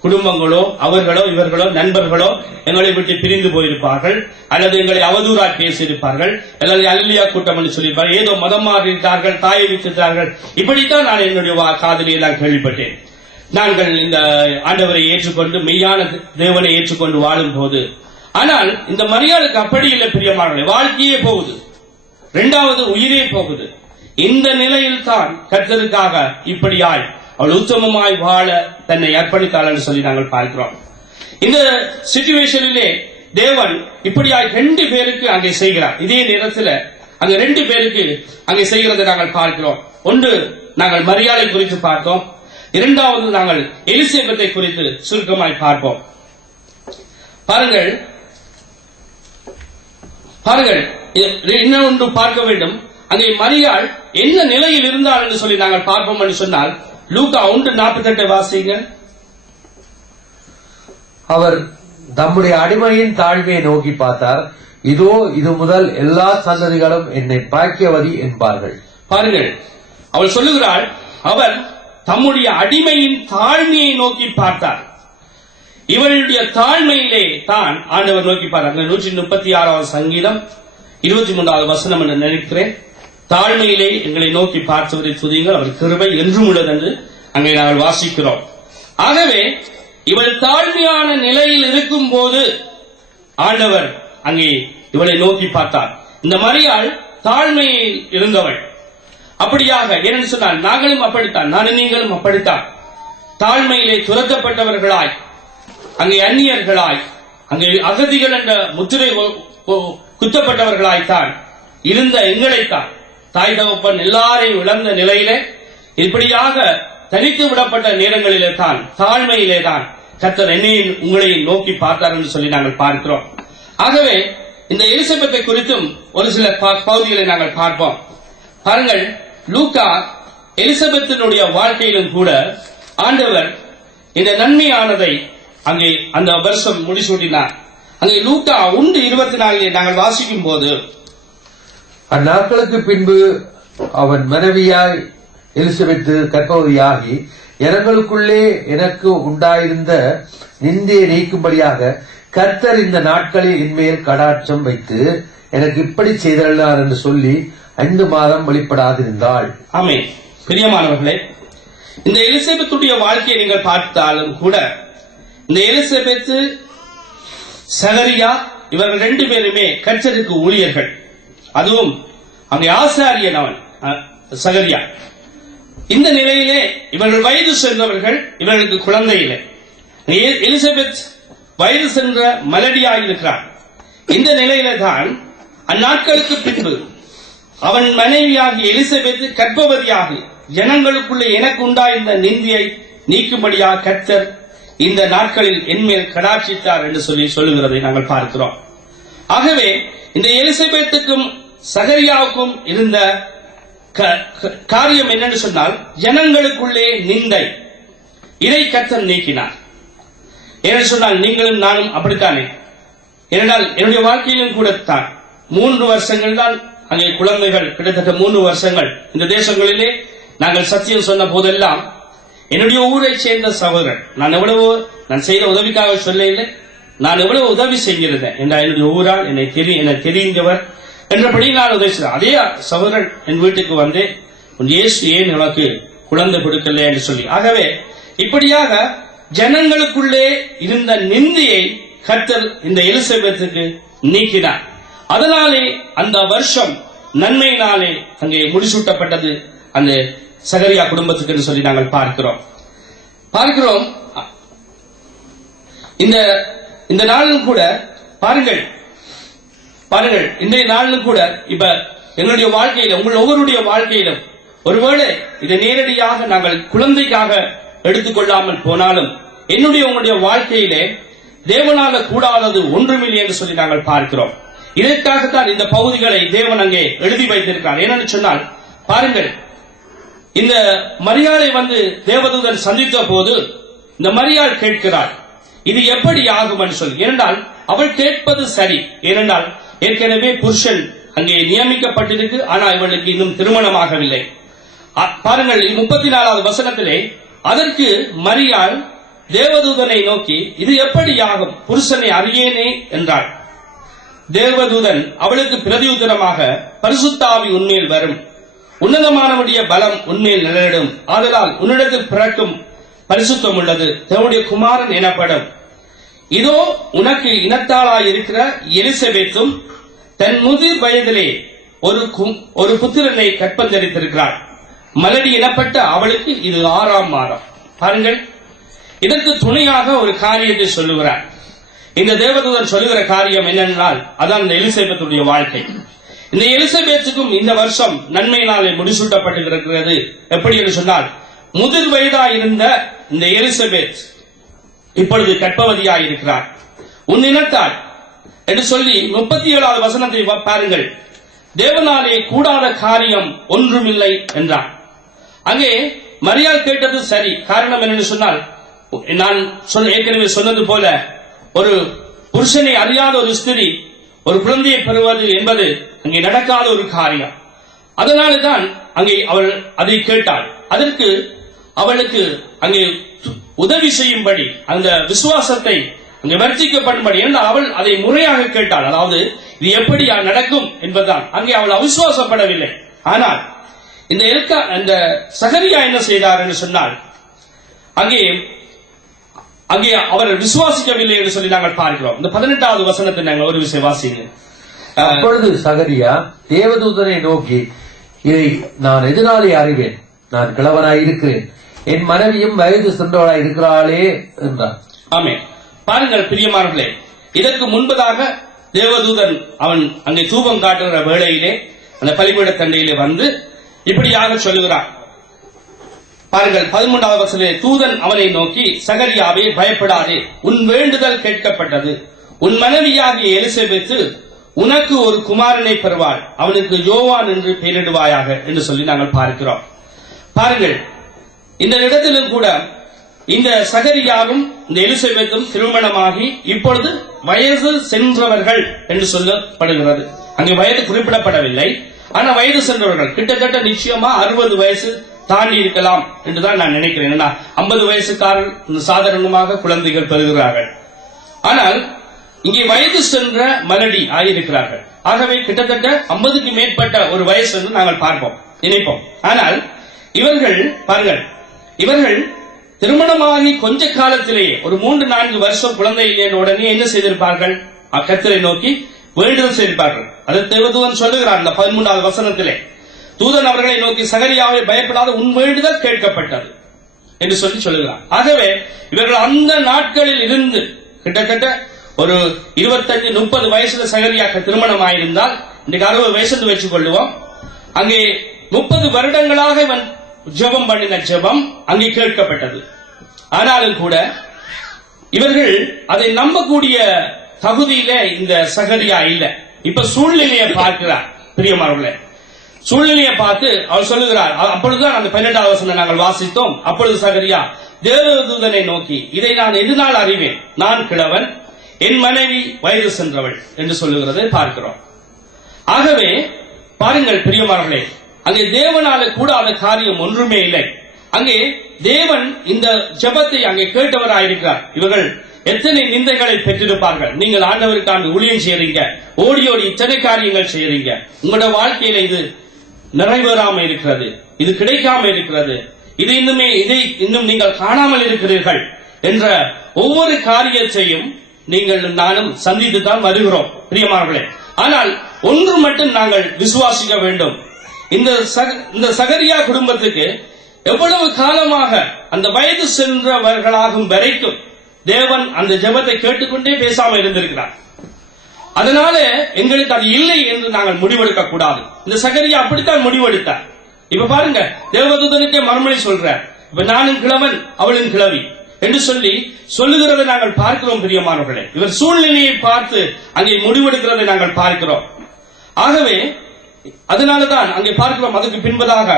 குடும்பங்களோ அவர்களோ இவர்களோ நண்பர்களோ எங்களை விட்டு பிரிந்து போயிருப்பார்கள், அல்லது எங்களை அவதூறாக பேசியிருப்பார்கள், அல்லது அல்லியா கூட்டம் என்று சொல்லியிருப்பார்கள், ஏதோ மதம் மாறிவிட்டார்கள், தாயை விட்டார்கள். இப்படித்தான் நான் என்னுடைய காதலியை நான் கேள்விப்பட்டேன். நாங்கள் இந்த ஆண்டவரை ஏற்றுக்கொண்டு மெய்யான தேவனை ஏற்றுக்கொண்டு வாழும் போது, ஆனால் இந்த மரியாளுக்கு அப்படி இல்லை. பிரியமானவர்களே, வாழ்க்கையே போகுது, இரண்டாவது உயிரே போகுது. இந்த நிலையில் தான் கர்த்தருக்காக இப்படியாய் அவள் உத்தமமாய் வாழ தன்னை அர்ப்பணித்தாள் என்று சொல்லி நாங்கள் பார்க்கிறோம். இந்த சிச்சுவேஷனிலே தேவன் இப்படியாய் 2 பேருக்கு அங்கே செய்கிறார். இதே நேரத்தில் அங்கே 2 பேருக்கு அங்கே செய்கிறதை நாங்கள் பார்க்கிறோம். ஒன்று நாங்கள் மரியாதை குறித்து பார்த்தோம், இரண்டாவது நாங்கள் எலிசபெத்தை குறித்து சுருக்கமாய் பார்ப்போம். பாருங்கள் இன்னொன்று பார்க்க வேண்டும். அங்கே மரியாள் என்ன நிலையில் இருந்தார் என்று சொல்லி நாங்கள் பார்ப்போம் என்று சொன்னால், லூக்கா 1:48 வாசிங்க. அவர் தம்முடைய அடிமையின் தாழ்மையை நோக்கி பார்த்தார், இதோ இது முதல் எல்லா சந்ததிகளும் என்னை பாக்கியவதி என்பார்கள். பாருங்கள், அவள் சொல்லுகிறாள், அவர் தம்முடைய அடிமையின் தாழ்மையை நோக்கி பார்த்தார். இவளுடைய தாழ்மையிலே தான் ஆண்டவர் நோக்கி பார்த்தார். 136வது சங்கீதம் 23வது வசனம் என்று நினைக்கிறேன். தாழ்மையிலே எங்களை நோக்கி பார்த்தவரை துதியுங்கள், அவர் கிருபை என்றும் உள்ளது என்று அங்கே நாங்கள் வாசிக்கிறோம். ஆகவே இவள் தாழ்மையான நிலையில் இருக்கும் போது ஆண்டவர் அங்கே இவளை நோக்கி பார்த்தார். இந்த மரியாள் தாழ்மையில் இருந்தவள். அப்படியாக ஏனென்று சொன்னால் நாங்களும் அப்படித்தான், நானும் நீங்களும் அப்படித்தான். தாழ்மையிலே துரத்தப்பட்டவர்களாய், அங்கே அந்நியர்களாய், அங்கே அகதிகள் என்ற முத்திரை குத்தப்பட்டவர்களாய்த்தான் இருந்த எங்களைத்தான் தாய் தகப்பன் எல்லாரையும் இழந்த நிலையிலே இப்படியாக தனித்து விடப்பட்ட நேரங்களிலே தான், தாழ்மையிலே தான் கர்த்தர் என்னையும் உங்களையும் நோக்கி பார்த்தார் என்று சொல்லி நாங்கள் பார்க்கிறோம். ஆகவே இந்த எலிசபெத்தை குறித்தும் ஒரு சில பகுதிகளை நாங்கள் பார்ப்போம். பாருங்கள், லூக்கா எலிசபெத்தினுடைய வாழ்க்கையிலும் கூட ஆண்டவர் இந்த நன்மையானதை அங்கே அந்த வருஷம் முடிசூட்டினார். அங்கே லூக்கா 1:24 நாங்கள் வாசிக்கும் போது, அந்நாட்களுக்கு பின்பு அவன் மனைவியாய் எலிசபெத்து கர்ப்பவதியாகி ஜனங்களுக்குள்ளே எனக்கு உண்டாயிருந்த நிந்தையை நீக்கும்படியாக கர்த்தர் இந்த நாட்களில் என்மேல் கடாட்சம் வைத்து எனக்கு இப்படி செய்தார் என்று சொல்லி 5 மாதம் வெளிப்படாதிருந்தாள். ஆமென். பிரியமானவர்களே, இந்த எலிசபெத்துடைய வாழ்க்கையை நீங்கள் பார்த்தாலும் கூட இந்த எலிசபெத்து, சகரியா இவர்கள் 2 பேருமே கர்த்தருக்கு ஊழியர்கள். அதுவும் அங்கே ஆசாரியன் அவன் சகரியா. இந்த நிலையிலே இவர்கள் வயது சென்றவர்கள், இவர்களுக்கு குழந்தை இல்லை. எலிசபெத் வயது சென்ற மலடியாயிருக்கிறார். இந்த நிலையில தான் அந்நாட்களுக்கு பின்பு அவன் மனைவியாகி எலிசபெத் கர்ப்பவதியாகி ஜனங்களுக்குள்ளே எனக்கு உண்டாயிருந்த நிந்தியை நீக்கும்படியாக கர்த்தர் இந்த நாட்களில் என்மேல் கடாட்சித்தார் என்று சொல்லி சொல்லுகிறதை நாங்கள் பார்க்கிறோம். ஆகவே இந்த எலிசபெத்துக்கும் சகரியாவுக்கும் இருந்த காரியம் என்னன்னு சொன்னால், ஜனங்களுக்குள்ளே நிந்தை, இதை கர்த்தர் நீக்கினார். ஏன்னு சொன்னால் நீங்களும் நானும் அப்படித்தானே. ஏனென்றால் என்னுடைய வாழ்க்கையிலும் கூட தான் 3 வருஷங்கள் தான் அங்கே குழந்தைகள், கிட்டத்தட்ட 3 வருஷங்கள் இந்த தேசங்களிலே நாங்கள் சத்தியம் சொன்ன போதெல்லாம் என்னுடைய ஊரை சேர்ந்த சகோதரன், நான் செய்த உதவிக்காக சொல்ல இல்லை, நான் எவ்வளவு உதவி செய்கிறேன் என்றால் என்னுடைய ஊரால் என்னை தெரிந்தவர் என்றபடி நான் உதவி செய்தேன். அதே சகோதரன் என் வீட்டுக்கு வந்து இயேசு ஏன் எனக்கு குழந்தை கொடுக்கல என்று சொல்லி. ஆகவே இப்படியாக ஜனங்களுக்குள்ளே இருந்த நிந்தியை கர்த்தர் இந்த எலிசபெத்துக்கு நீக்கினார். அதனாலே அந்த வருஷம் நன்மையினாலே அங்கே முடிசூட்டப்பட்டது அந்த சகரியா குடும்பத்துக்கு என்று சொல்லி நாங்கள் பார்க்கிறோம். இந்த நாளிலும் கூட பாருங்கள், இன்றைய நாளிலும் கூட இப்ப எங்களுடைய வாழ்க்கையில, உங்கள் ஒவ்வொருடைய வாழ்க்கையிலும் ஒருவேளை இதை நேரடியாக நாங்கள் குழந்தைக்காக எடுத்துக்கொள்ளாமல் போனாலும் என்னுடைய உங்களுடைய வாழ்க்கையிலே தேவனால கூடாதது ஒன்றுமில்லை என்று சொல்லி நாங்கள் பார்க்கிறோம். இதற்காகத்தான் இந்த பகுதிகளை தேவன் அங்கே எழுதி வைத்திருக்கிறார். என்னன்னு சொன்னால் பாருங்கள், இந்த மரியாளை வந்து தேவதூதன் சந்தித்த போது இந்த மரியாள் கேட்கிறாள், இது எப்படி ஆகும் என்று சொல்லி. ஏனென்றால் அவள் கேட்பது சரி. ஏனென்றால் ஏற்கனவே புருஷன் அங்கே நியமிக்கப்பட்டிருக்கு, ஆனால் இவளுக்கு இன்னும் திருமணமாகவில்லை. பாருங்கள் 34வது வசனத்திலே, அதற்கு மரியாள் தேவதூதனை நோக்கி, இது எப்படி ஆகும், புருஷனை அறியேனே என்றாள். தேவதூதன் அவளுக்கு பிரதியுத்தரமாக, பரிசுத்தாவி உன்மேல் வரும், உன்னதமானவருடைய பலம் உன்மேல் நிழலிடும், ஆதலால் உன்னிடத்தில் பிறக்கும் பரிசுத்தம் உள்ளது தேவனுடைய குமாரன் எனப்படும். இதோ உனக்கு இனத்தாளாயிருக்கிற எலிசபெத்தும் தன் முதிர் வயதிலே ஒரு புத்திரனை கற்பந்தரித்திருக்கிறாள். மலடி எனப்பட்ட அவளுக்கு இது 6ஆம் மாதம். பாருங்கள், இதற்கு துணையாக ஒரு காரியத்தை சொல்லுகிறார். இந்த தேவதூதன் சொல்லுகிற காரியம் என்னென்றால் அதான் இந்த எலிசபெத்துடைய வாழ்க்கை. இந்த எலிசபெத்துக்கும் இந்த வருஷம் நன்மையினாலே முடிசூட்டப்பட்டிருக்கிறது. எப்படி என்று சொன்னால், முதிர் வயதாயிருந்த இந்த எலிசபெத் இப்பொழுது கர்ப்பவதியாயிருக்கிறார். உன் இனத்தாள் என்று சொல்லி 37வது வசனத்தை பாருங்கள். தேவனாலே கூடாத காரியம் ஒன்றுமில்லை என்றார். அங்கே மரியாள் கேட்டது சரி. காரணம் என்னன்னு சொன்னால், நான் ஏற்கனவே சொன்னது போல ஒரு புருஷனை அறியாத ஒரு ஸ்திரீ ஒரு குழந்தையை பெறுவது என்பது அங்கே நடக்காத ஒரு காரியம். அதனால்தான் அங்கே அவள் அதை கேட்டாள். அதற்கு அவளுக்கு அங்கே உதவி செய்யும்படி, அந்த விசுவாசத்தை அங்கே வர்த்திக்கப்படும்படி, என்றால் அவள் அதை முறையாக கேட்டாள். அதாவது இது எப்படி நடக்கும் என்பதுதான். அங்கே அவள் அவிசுவாசப்படவில்லை. ஆனால் இந்த சகரியா என்ன செய்தார் என்று சொன்னால், அங்கே அவர் விசுவாசிக்கவில்லை என்று சொல்லி நாங்கள் பார்க்கிறோம். இந்த 18வது வசனத்தை நாங்கள் ஒரு விஷயம் வாசிங்க. அப்பொழுது சகரியா தேவதூதனை நோக்கி, இதை நான் எதனாலே அறிவேன், நான் கிழவனாய் இருக்கிறேன், என் மனைவியும் வயது சென்றவளாய் இருக்கிறாளே என்றார். ஆமே. பாருங்கள் பிரியமானவர்களே, இதற்கு முன்பதாக தேவதூதன் அவன் அங்கே தூபம் காட்டுகிற வேளையிலே அந்த பலிபீட தண்டையிலே வந்து இப்படியாக சொல்லுகிறார். பாருங்கள் 13வது வசனத்திலே தூதன் அவனை நோக்கி, சகரியாவே பயப்படாதே, உன் வேண்டுதல் கேட்கப்பட்டது. உன் மனைவியாகிய எலிசபெத்து உனக்கு ஒரு குமாரனை பெறுவாள், அவனுக்கு யோவான் என்று பெயரிடுவாயாக என்று சொல்லி நாங்கள் பார்க்கிறோம். பாருங்கள், இந்த இடத்திலும் கூட இந்த சகரியாவும் இந்த எலிசபெத்தும் திருமணமாகி இப்பொழுது வயது சென்றவர்கள் என்று சொல்லப்படுகிறது. அங்கே வயது குறிப்பிடப்படவில்லை, ஆனா வயது சென்றவர்கள் கிட்டத்தட்ட நிச்சயமா 60 வயசு தாண்டி இருக்கலாம் என்றுதான் நான் நினைக்கிறேன். 50 வயசுக்காரர்கள் சாதாரணமாக குழந்தைகள் பெறுகிறார்கள். ஆனால் இங்கே வயது சென்ற மலடி ஆகியிருக்கிறார்கள். ஆகவே கிட்டத்தட்ட 50க்கு மேற்பட்ட ஒரு வயசு என்று நாங்கள் பார்ப்போம், நினைப்போம். ஆனால் இவர்கள் பாருங்கள், இவர்கள் திருமணமாகி கொஞ்ச காலத்திலேயே ஒரு 3-4 வருஷம் குழந்தை இல்லைய உடனே என்ன செய்திருப்பார்கள்? கர்த்தரை நோக்கி வேண்டுதல் செய்திருப்பார்கள். அது தேவதூதன் சொல்லுகிறார் இந்த 13வது வசனத்திலே, தூதன் அவர்களை நோக்கி, சகரியாவை பயப்படாத, உன் வேண்டுதல் கேட்கப்பட்டது என்று சொல்லி சொல்லுகிறார். ஆகவே இவர்கள் அந்த நாட்களில் இருந்து கிட்டத்தட்ட ஒரு 25-30 வயசுல சகரியாக்கு திருமணம் ஆயிருந்தால் இன்னைக்கு 60 வயசு வச்சுக் கொள்ளுவோம். அங்கே 30 வருடங்களாக இவன் ஜெபம் பண்ணின ஜெபம் அங்கே கேட்கப்பட்டது. ஆனாலும் கூட இவர்கள் அதை நம்பக்கூடிய தகுதியில இந்த சகரியா இல்ல. இப்ப சூழ்நிலையை பார்க்கிறார் பிரியமானவர்களே. சூழ்நிலையை பார்த்து அவர் சொல்லுகிறார். அப்பொழுதுதான் அந்த 12வது வசனம் நாங்கள் வாசித்தோம். அப்பொழுது சகரியா தேவதூதனை நோக்கி, இதை நான் எதனால் அறிவேன்? நான் கிழவன், என் மனைவி வயது சென்றவள் என்று சொல்லுகிறதை பார்க்கிறோம். ஆகவே பாருங்கள் பிரியமானவர்களே, அங்கே தேவனால கூடாத காரியம் ஒன்றுமே இல்லை. அங்கே தேவன் இந்த ஜெபத்தை அங்கே கேட்டவராயிருக்கிறார். இவர்கள் எத்தனை நிந்தைகளை பெற்றிருப்பார்கள். நீங்கள் ஆண்டவருக்கான ஊழியம் செய்யறீங்க, ஓடி ஓடி இத்தனை காரியங்கள் செய்யறீங்க, உங்களோட வாழ்க்கையில இது நிறைவேறாம இருக்கிறது, இது கிடைக்காம இருக்கிறது, இதை இன்னும் நீங்கள் காணாமல் இருக்கிறீர்கள் என்ற ஒவ்வொரு காரியத்தையும் நீங்கள் நானும் சந்தித்து தான் வருகிறோம் பிரியமானவர்களே. ஆனால் ஒன்று மட்டும் நாங்கள் விசுவாசிக்க வேண்டும். இந்த சகரியா குடும்பத்துக்கு எவ்வளவு காலமாக அந்த வயது சென்றவர்களாகும் வரைக்கும் தேவன் அந்த ஜெபத்தை கேட்டுக்கொண்டே பேசாமல் இருந்திருக்கிறார். அதனால எங்களுக்கு அது இல்லை என்று நாங்கள் முடிவெடுக்க கூடாது. இந்த சகரியா அப்படித்தான் முடிவெடுத்தார். இப்ப பாருங்க, தேவதூதனுக்கே மறுமொழி சொல்றார். இப்ப நானும் கிழவன், அவளும் கிழவி என்று சொல்லுகிறதை நாங்கள் பார்க்கிறோம் பிரியமானவர்களே. இவர் சூழ்நிலையை பார்த்து அங்கே முடிவெடுக்கிறதை நாங்கள் பார்க்கிறோம். ஆகவே அதனாலதான் அங்கே பார்க்கிறோம். அதுக்கு பின்பதாக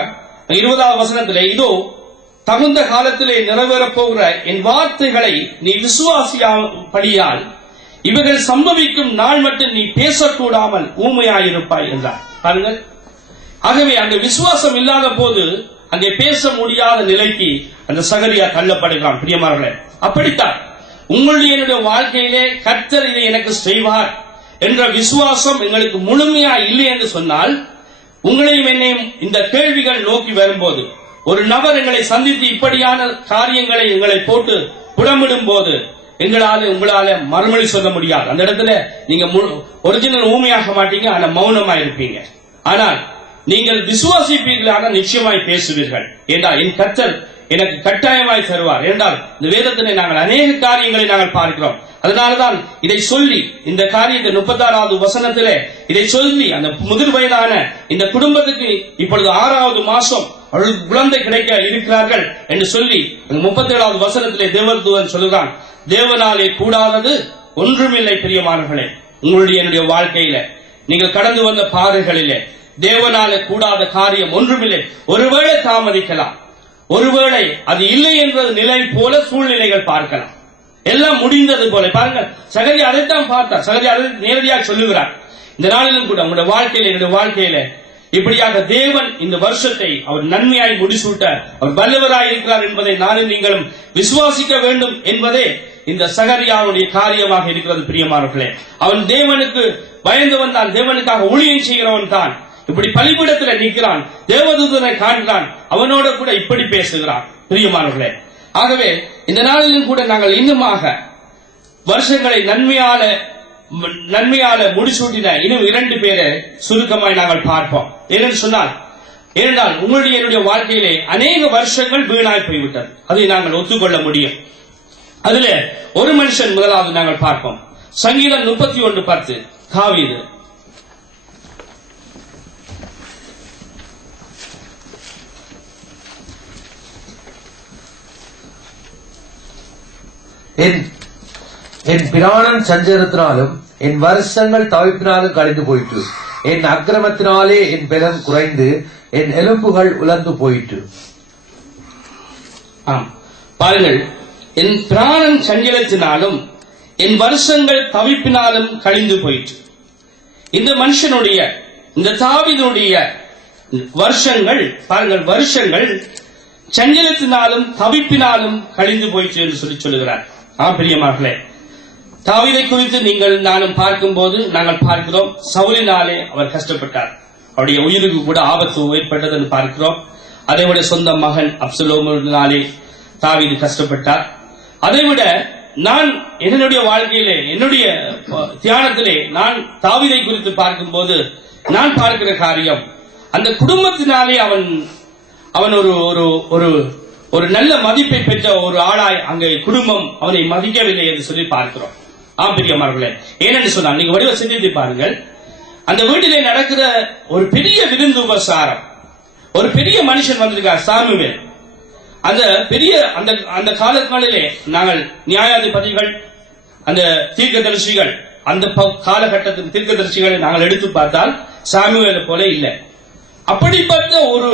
20வது வசனத்திலே, இதோ தகுந்த காலத்திலே நிறைவேறப் போகிற என் வார்த்தைகளை நீ விசுவாசியாபடியால் இவர்கள் சம்பவிக்கும் நாள் மட்டும் நீ பேசக்கூடாமல் ஊமையாயிருப்பாய் என்றார். பாருங்கள், ஆகவே அங்கே விசுவாசம் இல்லாத போது அங்கே பேச முடியாத நிலைக்கு அந்த சகரியா தள்ளப்படுகிறான் பிரியமானவர்களே. அப்படித்தான் உங்களுடைய வாழ்க்கையிலே கர்த்தர் இதை எனக்கு செய்வார் என்ற விசுவாசம் எங்களுக்கு முழுமையா இல்லை என்று சொன்னால், உங்களையும் என்னையும் இந்த கேள்விகள் நோக்கி வரும்போது, ஒரு நபர் எங்களை சந்தித்து இப்படியான காரியங்களை எங்களை போட்டு புடமிடும் போது உங்களால மறுமொழி சொல்ல முடியாது. அந்த இடத்துல நீங்க ஒரிஜினல் ஊமையாக மாட்டீங்க, ஆனா மௌனமா இருப்பீங்க. ஆனால் நீங்கள் விசுவாசிப்பீர்களாக நிச்சயமாய் பேசுவீர்கள். என்றால் என் கர்த்தர் எனக்கு கட்டாயமாய் தருவார் என்றால் இந்த வேதத்திலே நாங்கள் அநேக காரியங்களை நாங்கள் பார்க்கிறோம். அதனாலதான் இதை சொல்லி இந்த காரியத்தை 36வது வசனத்திலே இதை சொல்லி அந்த முதிர் வயதான இந்த குடும்பத்துக்கு இப்பொழுது 6வது மாசம் அவர்களுக்கு குழந்தை கிடைக்க இருக்கிறார்கள் என்று சொல்லி 37வது வசனத்திலே தேவதூதன் சொல்லுகிறான், தேவனாலே கூடாதது ஒன்றுமில்லை பிரியமானவர்களே. உங்களுடைய என்னுடைய வாழ்க்கையில நீங்கள் கடந்து வந்த பாதைகளிலே தேவனாலே கூடாத காரியம் ஒன்றுமில்லை. ஒருவேளை தாமதிக்கலாம், ஒருவேளை அது இல்லை என்ற நிலை போல சூழ்நிலைகள் பார்க்கலாம், எல்லாம் முடிந்தது போல. பாருங்க, சகரி அதைத்தான் பார்த்தார். சகரி அதை நேரடியாக சொல்லுகிறார். இந்த நாளிலும் கூட உங்களுடைய வாழ்க்கையில என்னுடைய வாழ்க்கையில இப்படியாக தேவன் இந்த வருஷத்தை அவர் நன்மையாய் முடிசூட்ட அவர் வல்லவராய் இருக்கிறார் என்பதை நானும் நீங்களும் விசுவாசிக்க வேண்டும் என்பதே இந்த சகரியாவுடைய காரியமாக இருக்கிறது பிரியமானவர்களே. அவன் தேவனுக்கு பயந்தவன் தான், தேவனுக்காக ஊழியம் செய்கிறவன் தான். இப்படி பலிபீடத்தில் நிற்கிறான், தேவதூதனை காண்கிறான், அவனோட கூட இப்படி பேசுகிறான் பிரியமானவர்களே. ஆகவே இந்த நாளிலும் கூட நாங்கள் இன்னுமாக வருஷங்களை நன்மையால முடிசூட்டின இன்னும் 2 பேரை சுருக்கமாய் நாங்கள் பார்ப்போம். ஏனென்றால் உங்களுடைய என்னுடைய வாழ்க்கையிலே அநேக வருஷங்கள் வீணாய் போய்விட்டது, அதை நாங்கள் ஒத்துக்கொள்ள முடியும். அதிலே ஒரு மனுஷன் முதலாவது நாங்கள் பார்ப்போம். சங்கீதம் 31:10 தாவீது. என் பிராணன் சஞ்சலத்தினாலும் என் வருஷங்கள் தவிப்பினாலும் கழிந்து போயிற்று. என் அக்கிரமத்தினாலே என் பலம் குறைந்து என் எலும்புகள் உலர்ந்து போயிற்று. பாருங்கள், என் பிராணன் சஞ்சலத்தினாலும் என் வருஷங்கள் தவிப்பினாலும் கழிந்து போயிற்று. இந்த மனுஷனுடைய, இந்த தாவீதுடைய வருஷங்கள், பாருங்கள், வருஷங்கள் சஞ்சலத்தினாலும் தவிப்பினாலும் கழிந்து போயிற்று என்று சொல்லுகிறார். பிரியமார்களே, தாவீதை குறித்து நீங்கள் நானும் பார்க்கும்போது நாங்கள் பார்க்கிறோம், சவுலினாலே அவர் கஷ்டப்பட்டார். அவருடைய உயிருக்கு கூட ஆபத்து ஏற்பட்டது என்று பார்க்கிறோம். அதைவிட சொந்த மகன் அப்சலோமினாலே தாவீது கஷ்டப்பட்டார். அதைவிட நான் என்னுடைய வாழ்க்கையிலே, என்னுடைய தியானத்திலே நான் தாவீதை குறித்து பார்க்கும்போது நான் பார்க்கிற காரியம், அந்த குடும்பத்தினாலே அவன் ஒரு நல்ல மதிப்பை பெற்ற ஒரு ஆளாய் அங்கே குடும்பம் அவனை மதிக்கவில்லை என்று சொல்லி பார்க்கிறோம். பிரியமார்களே, ஏனென்று சொன்னால் நீங்க வடிவ சிந்தித்து பாருங்கள், அந்த வீட்டிலே நடக்கிற ஒரு பெரிய விருந்து உபசாரம், ஒரு பெரிய மனுஷன் வந்திருக்கார், சாமுவேல். அந்த பெரிய அந்த காலங்களிலே நாங்கள் நியாயாதிபதிகள், அந்த தீர்க்கதரிசிகள், அந்த காலகட்டத்தின் தீர்க்கதரிசிகளை நாங்கள் எடுத்து பார்த்தால் சாமுவேலை போல இல்லை. அப்படிப்பட்ட ஒரு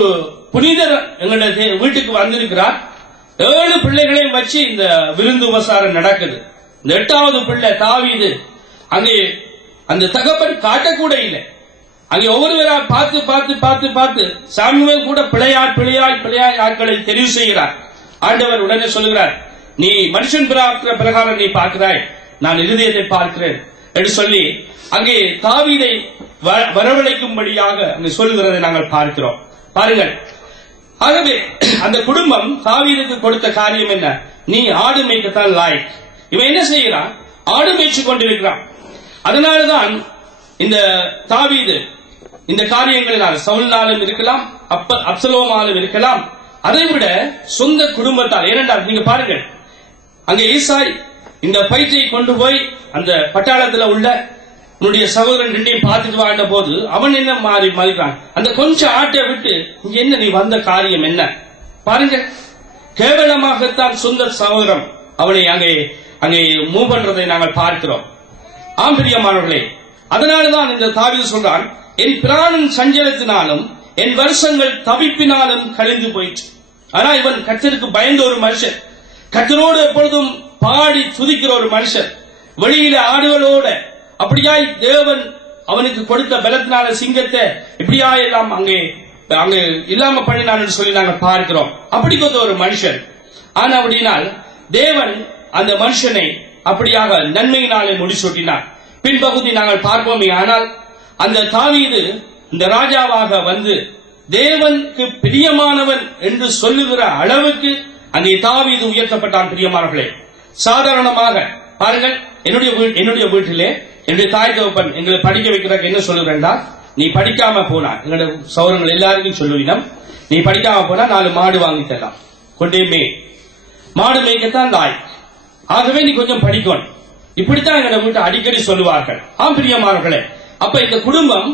புனிதர் எங்களுடைய வீட்டுக்கு வந்திருக்கிறார். 7 பிள்ளைகளையும் வச்சு இந்த விருந்து உபசாரம் நடக்குது. இந்த 8வது பிள்ளை தாவீது அங்கே அந்த தகப்பன் காட்டக்கூட இல்லை. அங்கே ஒவ்வொருவரா பார்த்து பார்த்து பார்த்து பார்த்து சாமுவேல் கூட பிழையாய் ஆட்களை தெரிவு செய்கிறார். ஆண்டவர் உடனே சொல்லுகிறார், நீ மனுஷன் பிரகாரம் நீ பார்க்கிறாய், நான் இருதயத்தை பார்க்கிறேன் என்று சொல்லி அங்கே தாவீதை வரவழைக்கும்படியாக அங்கே சொல்லுகிறதை நாங்கள் பார்க்கிறோம். பாருங்கள், ஆகவே அந்த குடும்பம் தாவீதுக்கு கொடுத்த காரியம் என்ன? நீ ஆடு மேய்க்கத்தான் லாய்க். இவன் என்ன செய்கிறான்? ஆடு மேய்ச்சு கொண்டிருக்கிறான். அதனால்தான் இந்த தாவீது இந்த காரியங்களினால் சவுலினாலும் இருக்கலாம், அப்சலோமாலும் இருக்கலாம், அதைவிட சொந்த குடும்பத்தால். ஏனென்றால் நீங்க பாருங்கள், அங்கே ஈசாய் இந்த பயிற்சியை கொண்டு போய் அந்த பட்டாளத்தில் உள்ள உன்னுடைய சகோதரன் 2ஐயும் பார்த்துட்டு வாழ்ந்த போது அவன் என்ன மதிக்கிறான்? அந்த கொஞ்சம் ஆட்டை விட்டு இங்க என்ன நீ வந்த காரியம் என்ன? பாருங்க, கேவலமாகத்தான் சொந்த சகோதரம் அவனை அங்கே மூவ் பண்றதை நாங்கள் பார்க்கிறோம். பிரியமானவர்களே, அதனால்தான் இந்த தாவீது சொல்றான், என் பிராணன் சஞ்சலத்தினாலும் என் வருஷங்கள் தவிப்பினாலும் கழிந்து போயிற்று. ஆனா இவன் கர்த்தருக்கு பயந்த ஒரு மனுஷன், கர்த்தரோடு எப்பொழுதும் பாடி துதிக்கிற ஒரு மனுஷன், வெளியில ஆடுகளோட அப்படியாய் தேவன் அவனுக்கு கொடுத்த பலத்தினால சிங்கத்தை இப்படியாய் எல்லாம் அங்கே இல்லாம பண்ணினான்னு சொல்லி நாங்கள் பார்க்கிறோம். அப்படிப்பட்ட ஒரு மனுஷன். ஆனா அப்படினால் தேவன் அந்த மனுஷனை அப்படியாக நன்மையினாலே முடிசூட்டினார். பின்பகுதி நாங்கள் பார்ப்போமே. ஆனால் அந்த தாவீது இந்த ராஜாவாக வந்து தேவனுக்கு பிரியமானவன் என்று சொல்லுகிற அளவுக்கு அங்கே தாவீது உயர்த்தப்பட்டான். பிரியமானவர்களே, சாதாரணமாக பாருங்கள், என்னுடைய வீட்டிலே என்னுடைய தாய் தகப்பன் எங்களை படிக்க வைக்கிறதுக்கு என்ன சொல்லுறா, நீ படிக்காம போனா, எங்களுடைய சௌரங்கள் எல்லாருக்கும் சொல்லுவினம், நீ படிக்காம போனா 4 மாடு வாங்கி தரலாம், கொண்டே மாடு மேய்க்கத்தான் தாய், ஆகவே நீ கொஞ்சம் படிக்கணும். இப்படித்தான் எங்களை வீட்டை அடிக்கடி சொல்லுவார்கள். பிரியமானவர்களே, அப்ப இந்த குடும்பம்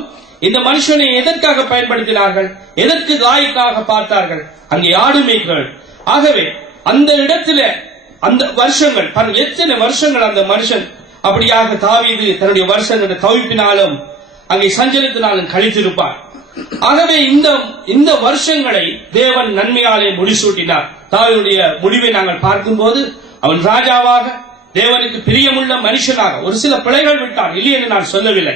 இந்த மனுஷனை எதற்காக பயன்படுத்தினார்கள்? எதற்கு தாய்க்காக பார்த்தார்கள்? அங்கே ஆடு மேய்க்கிறார்கள். ஆகவே அந்த இடத்துல அந்த வருஷங்கள், எத்தனை வருஷங்கள் அந்த மனுஷன் அப்படியாக தாவீது தன்னுடைய வருஷங்களை தவிப்பினாலும் அங்கே சஞ்சலத்தினாலும் கழித்திருப்பார். ஆகவே இந்த வருஷங்களை தேவன் நன்மையாலே முடிசூட்டினார். தாவீதுடைய முடிவை நாங்கள் பார்க்கும்போது அவன் ராஜாவாக, தேவனுக்கு பிரியமுள்ள மனுஷனாக, ஒரு சில பிழைகள் விட்டான், இல்லை என்று நான் சொல்லவில்லை.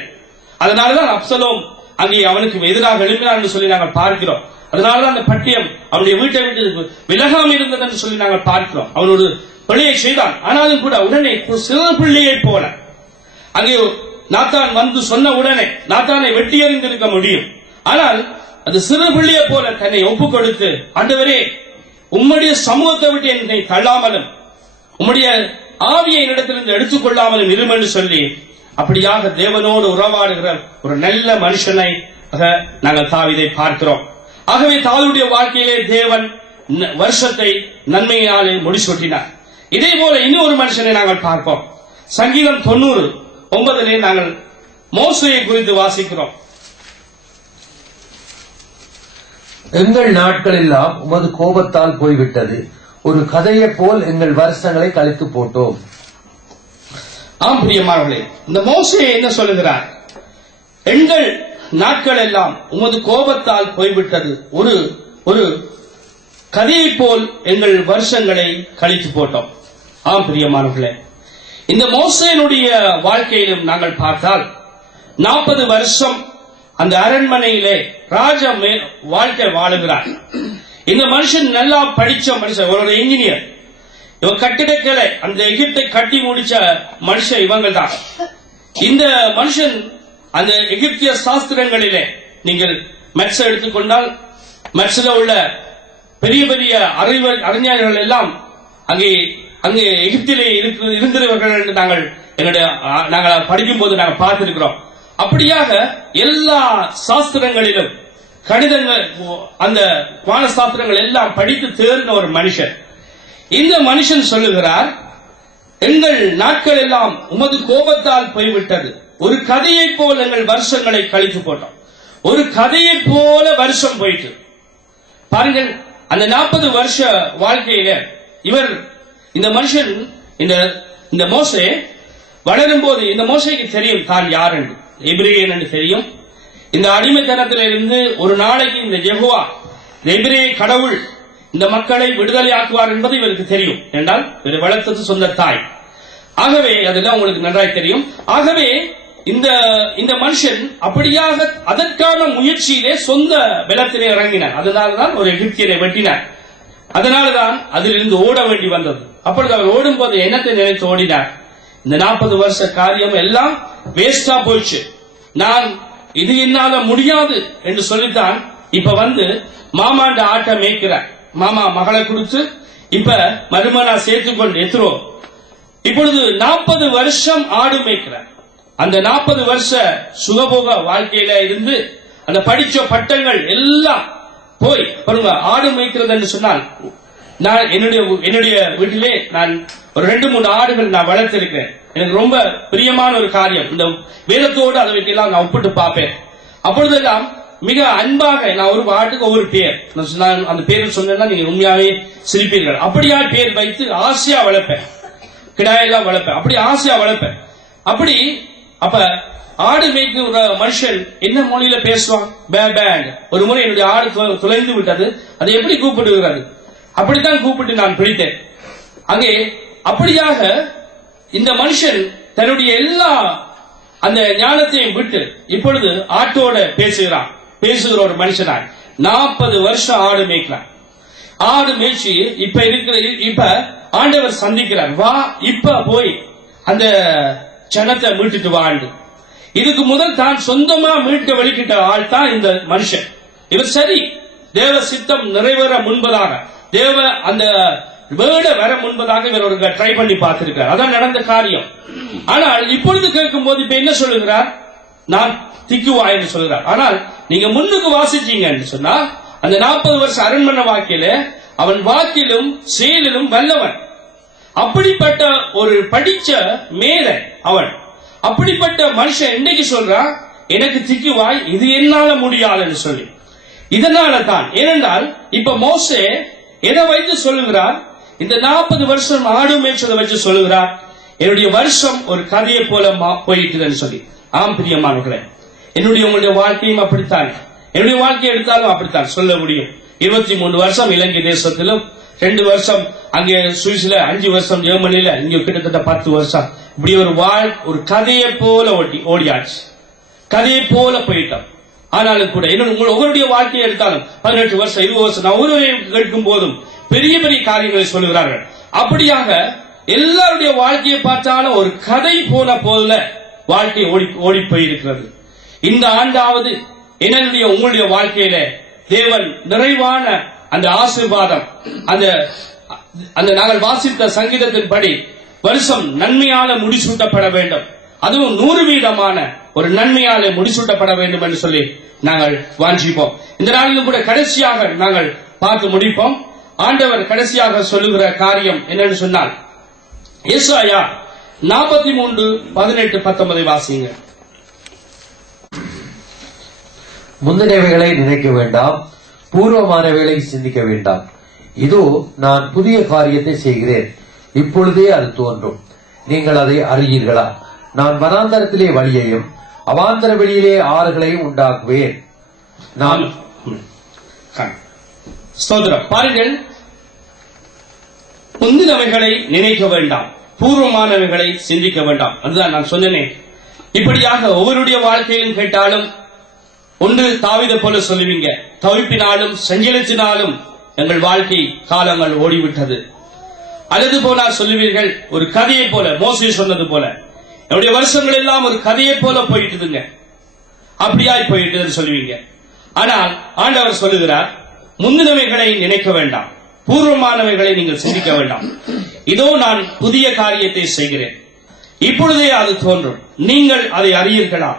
அதனாலதான் அப்சலோம் அங்கே அவனுக்கு எதிராக எழுப்பினார் என்று சொல்லி நாங்கள் பார்க்கிறோம். அதனாலதான் அந்த பட்டியம் அவனுடைய வீட்டை விட்டு விலகாம இருந்தது என்று சொல்லி நாங்கள் பார்க்கிறோம். அவன் ஒரு பிழையை செய்தான். ஆனாலும் கூட உடனே சிறு பிள்ளையை போல அங்கே நாத்தான் வந்து சொன்ன உடனே நாத்தானை வெட்டி எறிந்திருக்க முடியும். ஆனால் அது சிறு பிள்ளையை போல தன்னை ஒப்புக் கொடுத்து, ஆண்டவரே உம்முடைய சமூகத்தை விட்டு என்னை தள்ளாமலும் உம்முடைய ஆவியை என்னிடத்திலிருந்து எடுத்துக் கொள்ளாமலும் இரும் என்று சொல்லி அப்படியாக தேவனோடு உறவாடுகிற ஒரு நல்ல மனுஷனை நாங்கள் தாவீதை பார்க்கிறோம். ஆகவே தாவீதுடைய வாழ்க்கையிலே தேவன் வருஷத்தை நன்மையாலே முடிசூட்டினார். இதே போல இன்னொரு மனுஷனை நாங்கள் பார்ப்போம். சங்கீதம் 90:9 நாங்கள் மோசேயை குறித்து வாசிக்கிறோம். எங்கள் நாட்கள் எல்லாம் உமது கோபத்தால் போய்விட்டது, ஒரு கதையை போல் எங்கள் வருஷங்களை கழித்து போட்டோம். ஆம் பிரியமானவர்களே, இந்த மோசே என்ன சொல்லுகிறார்? எங்கள் நாட்கள் எல்லாம் உமது கோபத்தால் போய்விட்டது, ஒரு ஒரு கதையை போல் எங்கள் வருஷங்களை கழித்து போட்டோம். ஆம் பிரியமானவர்களே, இந்த மோசேனுடைய வாழ்க்கையிலும் நாங்கள் பார்த்தால் 40 வருஷம் அந்த அரண்மனையிலே ராஜ வாழ்க்கை வாழுகிறார். இந்த மனுஷன் நல்லா படிச்ச மனுஷன், ஒரு இன்ஜினியர். இவன் கட்டிடக்கலை, அந்த எகிப்தை கட்டி முடிச்ச மனுஷன் இவங்க தான். இந்த மனுஷன் அந்த எகிப்திய சாஸ்திரங்களிலே நீங்கள் மெட்ஸ் எடுத்துக்கொண்டால், மெட்ஸ்ல உள்ள பெரிய பெரிய அறிஞர்கள் எல்லாம் அங்கே எகிப்திலே இருந்தவர்கள் என்று நாங்கள் படிக்கும் போது நாங்கள் பார்த்திருக்கிறோம். அப்படியாக எல்லா சாஸ்திரங்களிலும் கணிதங்கள், அந்த வான சாஸ்திரங்கள் எல்லாம் படித்து தேர்ந்த ஒரு மனுஷன். இந்த மனுஷன் சொல்லுகிறார், எங்கள் நாட்கள் எல்லாம் உமது கோபத்தால் போய்விட்டது, ஒரு கதையை போல எங்கள் வருஷங்களை கழித்து போட்டோம். ஒரு கதையை போல வருஷம் போயிட்டு பாருங்கள். அந்த 40 வருஷ வாழ்க்கையில இந்த மனுஷன், இந்த மோசே வளரும் போது இந்த மோசைக்கு தெரியும் தான் யார் என்று, எபிரேயன் என்று தெரியும். இந்த அடிமைத்தனத்திலிருந்து ஒரு நாளைக்கு இந்த யெகோவா, இந்த எபிரேய கடவுள் இந்த மக்களை விடுதலை ஆக்குவார் என்பது இவருக்கு தெரியும். என்றால் இவர் வளர்த்தது சொந்த தாய். ஆகவே அதெல்லாம் உங்களுக்கு நன்றாய் தெரியும். ஆகவே இந்த மனுஷன் அப்படியாக அதற்கான முயற்சியிலே சொந்த பலத்திலே இறங்கினார். அதனால்தான் ஒரு எகிப்தியரை வெட்டினார். அதனால்தான் அதிலிருந்து ஓட வேண்டி வந்தது. அப்பொழுது அவர் ஓடும் போது என்னத்தை நினைத்து ஓடினார்? இந்த 40 வருஷ காரியம் எல்லாம் வேஸ்டா போயிடுச்சு, நான் இது என்னால முடியாது என்று சொல்லித்தான் இப்ப மாமாண்ட ஆட்டை மேய்க்கிறார். மாமா மகளை கொடுத்து இப்ப மருமனா சேர்த்துக்கொண்டு எத்துறோ. இப்பொழுது 40 வருஷம் ஆடு மேய்க்கிறார். அந்த 40 வருஷ சுகபோக வாழ்க்கையில இருந்து அந்த படிச்ச பட்டங்கள் எல்லாம் போய் பாருங்க. ஆடு மேய்க்கிறது என்று சொன்னால், நான் என்னுடைய வீட்டிலே நான் ஒரு 2-3 ஆடுகள் நான் வளர்த்திருக்கிறேன். எனக்கு ரொம்ப பிரியமான ஒரு காரியம். இந்த வேதத்தோடு அதை வைக்கலாம் நான் ஒப்பிட்டு பார்ப்பேன். அப்பொழுதெல்லாம் மிக அன்பாக நான் ஒரு ஆட்டுக்கு ஒவ்வொரு பேர், நான் அந்த பேர் சொன்னா நீங்க உண்மையாவே சிரிப்பீர்கள். அப்படியா பேர் வைத்து ஆசையா வளர்ப்பேன், கிடாயெல்லாம் வளர்ப்பேன், அப்படி ஆசையா வளர்ப்பேன். அப்ப ஆடு மேய்க்கும் மனுஷன் என்ன மொழியில பேசுவான்? பேண்ட். ஒரு முறை என்னுடைய ஆடு தொலைந்து விட்டது, அதை எப்படி கூப்பிடுகிறது? அப்படித்தான் கூப்பிட்டு நான் பிடித்தேன். அங்கே அப்படியாக இந்த மனுஷன் தன்னுடைய எல்லா அந்த ஞானத்தையும் விட்டு இப்பொழுது ஆட்டோட பேசுகிற ஒரு மனுஷனாய் 40 வருஷம் ஆடு மேய்க்கிறான். ஆடு மேய்ச்சி இப்ப ஆண்டவர் சந்திக்கிறார். வா, இப்ப போய் அந்த ஜனத்தை மீட்டுட்டு வாண்டு. இதுக்கு முதல் தான் சொந்தமா மீட்க வெளிக்கிட்ட ஆள் தான் இந்த மனுஷன். இவர் சரி, தேவ சித்தம் நிறைவேற முன்பதாக, தேவ அந்த வேட வர முன்பதாக இவர் ஒரு ட்ரை பண்ணி பார்த்திருக்கிறார். அதான் நடந்த காரியம். ஆனால் இப்பொழுது கேட்கும் போது இப்ப என்ன சொல்லுகிறார்? நான் திக்குவா என்று சொல்கிறார். ஆனால் நீங்க முன்னுக்கு வாசிச்சீங்க என்று சொன்னா, அந்த 40 வருஷம் அரண்மனை வாக்கில அவன் வாக்கிலும் செயலிலும் வல்லவன். அப்படிப்பட்ட ஒரு படிச்ச மேல அவன், அப்படிப்பட்ட மனுஷன் இன்னைக்கு சொல்றான், எனக்கு திக்குவாய், இது என்னால முடியாதுன்னு சொல்லி. இதனால தான், ஏனென்றால் இப்ப மோசே எதை வைத்து சொல்லுகிறார்? இந்த 40 வருஷம் ஆடு மேய்ச்சதை வச்சு சொல்லுகிறார், என்னுடைய வருஷம் ஒரு கதையை போல போயிட்டுன்னு சொல்லி. ஆம் பிரியமானவர்களே, உங்களுடைய வாழ்க்கையும் அப்படித்தான். என்னுடைய வாழ்க்கையை எடுத்தாலும் அப்படித்தான் சொல்ல முடியும். 23 வருஷம் இலங்கை தேசத்திலும், 2 வருஷம் அங்கே சுவிஸ்ல, 5 வருஷம் ஜெர்மனில, இங்க கிட்டத்தட்ட 10 வருஷம். இப்படி ஒரு கதையை போல ஓடியாச்சு, கதையை போல போயிட்டோம். ஆனாலும் கூட ஒவ்வொருடைய வாழ்க்கையை எடுத்தாலும் 18 வருஷம் 20 வருஷம் நான் ஒருவரையும் கேட்கும் போதும் பெரிய பெரிய காரியங்களை சொல்லுகிறார்கள். அப்படியாக எல்லாருடைய வாழ்க்கையை பார்த்தாலும் ஒரு கதை போல வாழ்க்கை ஓடி போயிருக்கிறது. இந்த ஆண்டாவது உங்களுடைய வாழ்க்கையில தேவன் நிறைவான அந்த ஆசீர்வாதம், அந்த நாங்கள் வாசித்த சங்கீதத்தின்படி வருஷம் நன்மையால முடிசூட்டப்பட வேண்டும், அதுவும் 100% ஒரு நன்மையால முடிசூட்டப்பட வேண்டும் என்று சொல்லி நாங்கள் வாஞ்சிப்போம். இந்த நாளிலும் கூட கடைசியாக நாங்கள் பார்த்து முடிப்போம். ஆண்டவர் கடைசியாக சொல்லுகிற காரியம் என்னன்னு சொன்னால், ஏசாயா 43:18-19 வாசிங்க. முந்தினவைகளை நினைக்க வேண்டாம், பூர்வமானவைகளை சிந்திக்க வேண்டாம். இதோ நான் புதிய காரியத்தை செய்கிறேன், இப்பொழுதே அது தோன்றும், நீங்கள் அதை அறியீர்களா? நான் வனாந்தரத்திலே வழியையும் அவாந்தர வெளியிலே ஆறுகளையும் உண்டாக்குவேன். நான் ஸ்தோத்திரம். பாருங்கள், முந்தினவைகளை நினைக்க வேண்டாம், பூர்வமானவைகளை சிந்திக்க வேண்டாம். அதுதான் நான் சொன்னேன். இப்படியாக ஒவ்வொருடைய வாழ்க்கையிலும் கேட்டாலும் ஒன்று தாவீதை போல சொல்லுவீங்க, தவிப்பினாலும் சஞ்சலத்தினாலும் எங்கள் வாழ்க்கை காலங்கள் ஓடிவிட்டது. அல்லது போல சொல்லுவீர்கள், ஒரு கதையை போல, மோசே சொன்னது போல என்னுடைய வருஷங்கள் எல்லாம் ஒரு கதையை போல போயிட்டுதுங்க, அப்படியாய் போயிட்டு சொல்லுவீங்க. ஆனால் ஆண்டவர் சொல்லுகிறார், முந்தினவைகளை நினைக்க வேண்டாம், பூர்வமானவைகளை நீங்கள் சிந்திக்க வேண்டாம். இதோ நான் புதிய காரியத்தை செய்கிறேன், இப்பொழுதே அது தோன்றும், நீங்கள் அதை அறியீர்களா?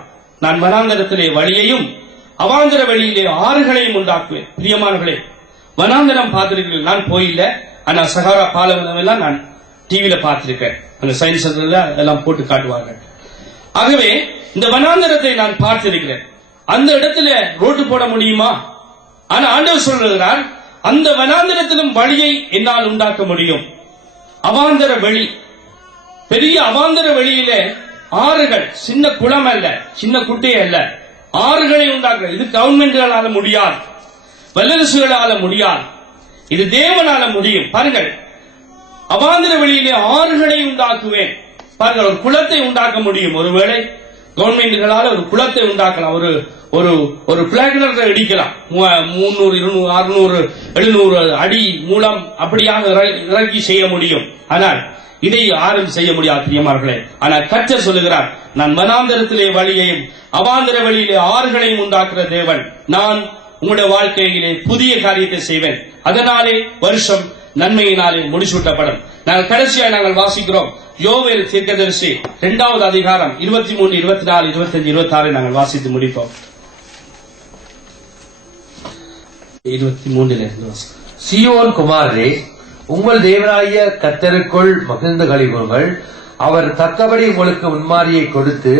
நான் வனாந்தரத்திலே வழியையும் அவாந்தர வெளியிலே ஆறுகளையும் உண்டாக்குவேன். பிரியமானவர்களே, வனாந்தரம் பார்த்திருக்கீர்கள், நான் போயில்ல, ஆனா சகாரா பாலைவனம் எல்லாம் நான் டிவியில பார்த்திருக்கேன். அந்த சயின்ஸ் எல்லாம் போட்டு காட்டுவார்கள். ஆகவே இந்த வனாந்தரத்தை நான் பார்த்திருக்கிறேன். அந்த இடத்துல ரோட்டு போட முடியுமா? ஆனா ஆண்டவர் சொல்றார், அந்த வனாந்தரத்திலும் வழியை என்னால் உண்டாக்க முடியும். அவாந்தர வெளி, பெரிய அவாந்தர வெளியிலே ஆறுகள், சின்ன குளம் அல்ல, சின்ன குட்டை அல்ல, ஆறுகளை உண்டாக்க. இது கவர்மெண்ட்களால முடியாது, வல்லரசுகளால முடியாது, இது தேவனால முடியும். பாருங்கள், அவாந்தர வெளியிலே ஆறுகளை உண்டாக்குவேன். பாருங்கள், ஒரு குளத்தை உண்டாக்க முடியும். ஒருவேளை கவர்மெண்ட்களால ஒரு குளத்தை உண்டாக்கலாம், ஒரு ஒரு ஒரு பிளாக்னரை இடிக்கலாம், 300, 200, 600, 700 அடி மூலம் அப்படியாக இறக்கி செய்ய முடியும். ஆனால் இதை யாரும் செய்ய முடியாது பிரியமானவர்களே. ஆனால் கர்த்தர் சொல்லுகிறார், நான் வனாந்தரத்திலே வழியையும் அவாந்தர வழியிலே ஆறுகளையும் உண்டாக்குற தேவன், நான் உங்களுடைய வாழ்க்கையிலே புதிய காரியத்தை செய்வேன். அதனாலே வருஷம் நன்மையினாலே முடிசூட்டப்படும். நாங்கள் கடைசியாக நாங்கள் வாசிக்கிறோம் யோவேல் தீர்க்கதரிசி 2வது அதிகாரம் 23, 24, 25, 26 நாங்கள் வாசித்து முடிப்போம். 23 சீயோன் குமாரரே, உங்கள் தேவனாகிய கர்த்தருக்குள் மகிழ்ந்து களிவுங்கள். அவர் தக்கபடி உங்களுக்கு முன்மாரியை கொடுத்து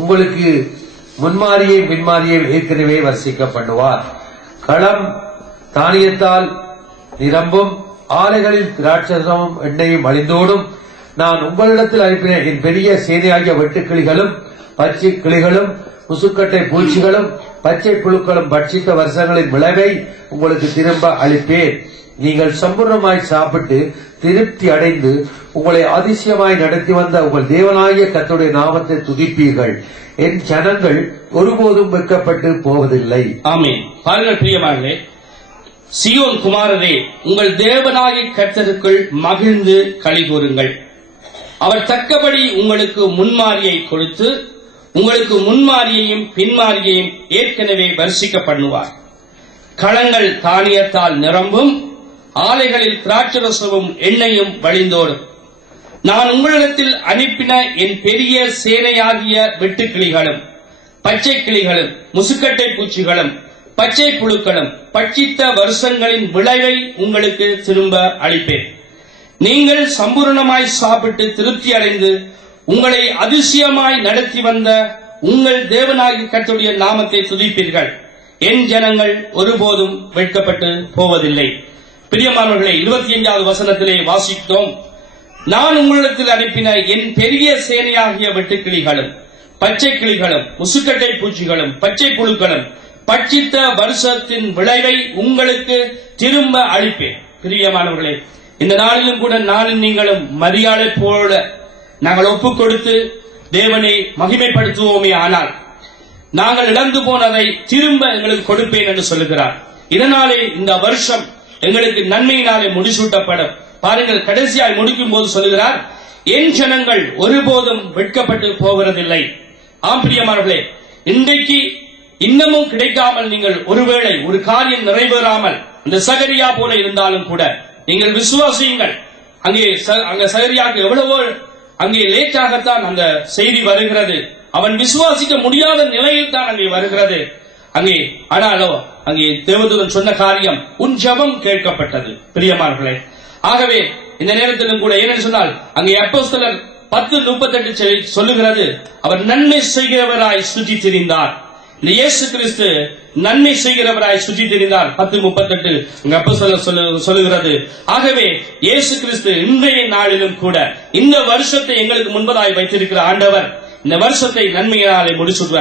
உங்களுக்கு முன்மாரியை பின்மாரியை ஏற்கனவே வர்சிக்க பண்ணுவார். களம் தானியத்தால் நிரம்பும், ஆலைகளில் திராட்சரசமும் எண்ணெயும் அழிந்தோடும். நான் உங்களிடத்தில் அனுப்பின என் பெரிய சேனையாகிய வெட்டுக்கிளிகளும் பச்சை கிளிகளும் முசுக்கட்டை பூச்சிகளும் பச்சை புழுக்களும் பட்சித்த வருஷங்களின் விளைவை உங்களுக்கு திரும்ப அளிப்பேன். நீங்கள் சம்பூர்ணமாய் சாப்பிட்டு திருப்தி அடைந்து உங்களை அதிசயமாய் நடத்தி வந்த உங்கள் தேவனாகிய கர்த்தருடைய நாமத்தை துதிப்பீர்கள். என் ஜனங்கள் ஒருபோதும் வெட்கப்பட்டு போவதில்லை. ஆமென். பாருங்கள் பிரியமானவர்களே, சீயோன் குமாரரே, உங்கள் தேவனாகிய கர்த்தருக்குள் மகிழ்ந்து களிகூருங்கள். அவர் தக்கபடி உங்களுக்கு முன்மாரியை கொடுத்து உங்களுக்கு முன்மாரியையும் பின்மாரியையும் ஏற்கனவே வர்சிக்க பண்ணுவார். களங்கள் தானியத்தால் நிரம்பும், ஆலைகளில் திராட்சரசமும் எண்ணெயும் வழிந்தோடும். நான் உங்களிடத்தில் அனுப்பின என் பெரிய சேனையாகிய வெட்டுக்கிளிகளும் பச்சை கிளிகளும் முசுக்கட்டை பூச்சிகளும் பச்சை புழுக்களும் பட்சித்த வருஷங்களின் விளைவை உங்களுக்கு திரும்ப அளிப்பேன். நீங்கள் சம்பூர்ணமாய் சாப்பிட்டு திருப்தி அடைந்து உங்களை அதிசயமாய் நடத்தி வந்த உங்கள் தேவனாகிய கர்த்தருடைய நாமத்தை துதிப்பீர்கள். என் ஜனங்கள் ஒருபோதும் வெட்கப்பட்டு போவதில்லை. பிரியமானவர்களே, 25வது வசனத்திலே வாசித்தோம், நான் உங்களிடத்தில் அனுப்பின என் பெரிய சேனையாகிய வெட்டுக்கிளிகளும் பச்சை கிளிகளும் முசுக்கட்டை பூச்சிகளும் பச்சை புழுக்களும் பட்சித்த வருஷத்தின் விளைவை உங்களுக்கு திரும்ப அளிப்பேன். பிரியமானவர்களே, இந்த நாளிலும் கூட நானும் நீங்களும் மரியாதை போல நாங்கள் ஒப்புக் கொடுத்து தேவனை மகிமைப்படுத்துவோமே, ஆனால் நாங்கள் இழந்து போனதை திரும்ப எங்களுக்கு கொடுப்பேன் என்று சொல்லுகிறார். இதனாலே இந்த வருஷம் எங்களுக்கு நன்மையினாலே முடிசூட்டப்படும். பாருங்கள், கடைசியாய் முடிக்கும் போது சொல்லுகிறார், என் ஜனங்கள் ஒருபோதும் வெட்கப்பட்டு போகிறதில்லை. ஆம் பிரியமானவர்களே, இன்றைக்கு இன்னமும் கிடைக்காமல் நீங்கள் ஒருவேளை ஒரு காரியம் நிறைவேறாமல் இந்த சகரியா போல இருந்தாலும் கூட நீங்கள் விசுவாசியுங்கள். அங்கே சகரியாக்கு எவ்வளவோ அங்கே லேட்டாகத்தான் அந்த செய்தி வருகிறது. அவன் விசுவாசிக்க முடியாத நிலையில் தான் அங்கே வருகிறது. ஆனாலோ அங்கே தேவதூதன் சொன்ன காரியம், உன் ஜெபம் கேட்கப்பட்டது. பிரியமானவர்களே, ஆகவே இந்த நேரத்திலும் கூட ஏனென்று சொன்னால் அங்கே அப்போஸ்தலர் 10:38 சொல்லுகிறது, அவர் நன்மை செய்கிறவராய் சுற்றி திரிந்தார். இந்த இயேசு கிறிஸ்து நன்மை செய்கிறவராய் சுற்றி திரிந்தார். 10:38 அங்க அப்போஸ்தலர் சொல்லுகிறது. ஆகவே இயேசு கிறிஸ்து இன்றைய நாளிலும் கூட இந்த வருஷத்தை எங்களுக்கு முன்பதாய் வைத்திருக்கிற ஆண்டவர் இந்த வருஷத்தை நன்மையினாலே முடிச்சுடுவார்.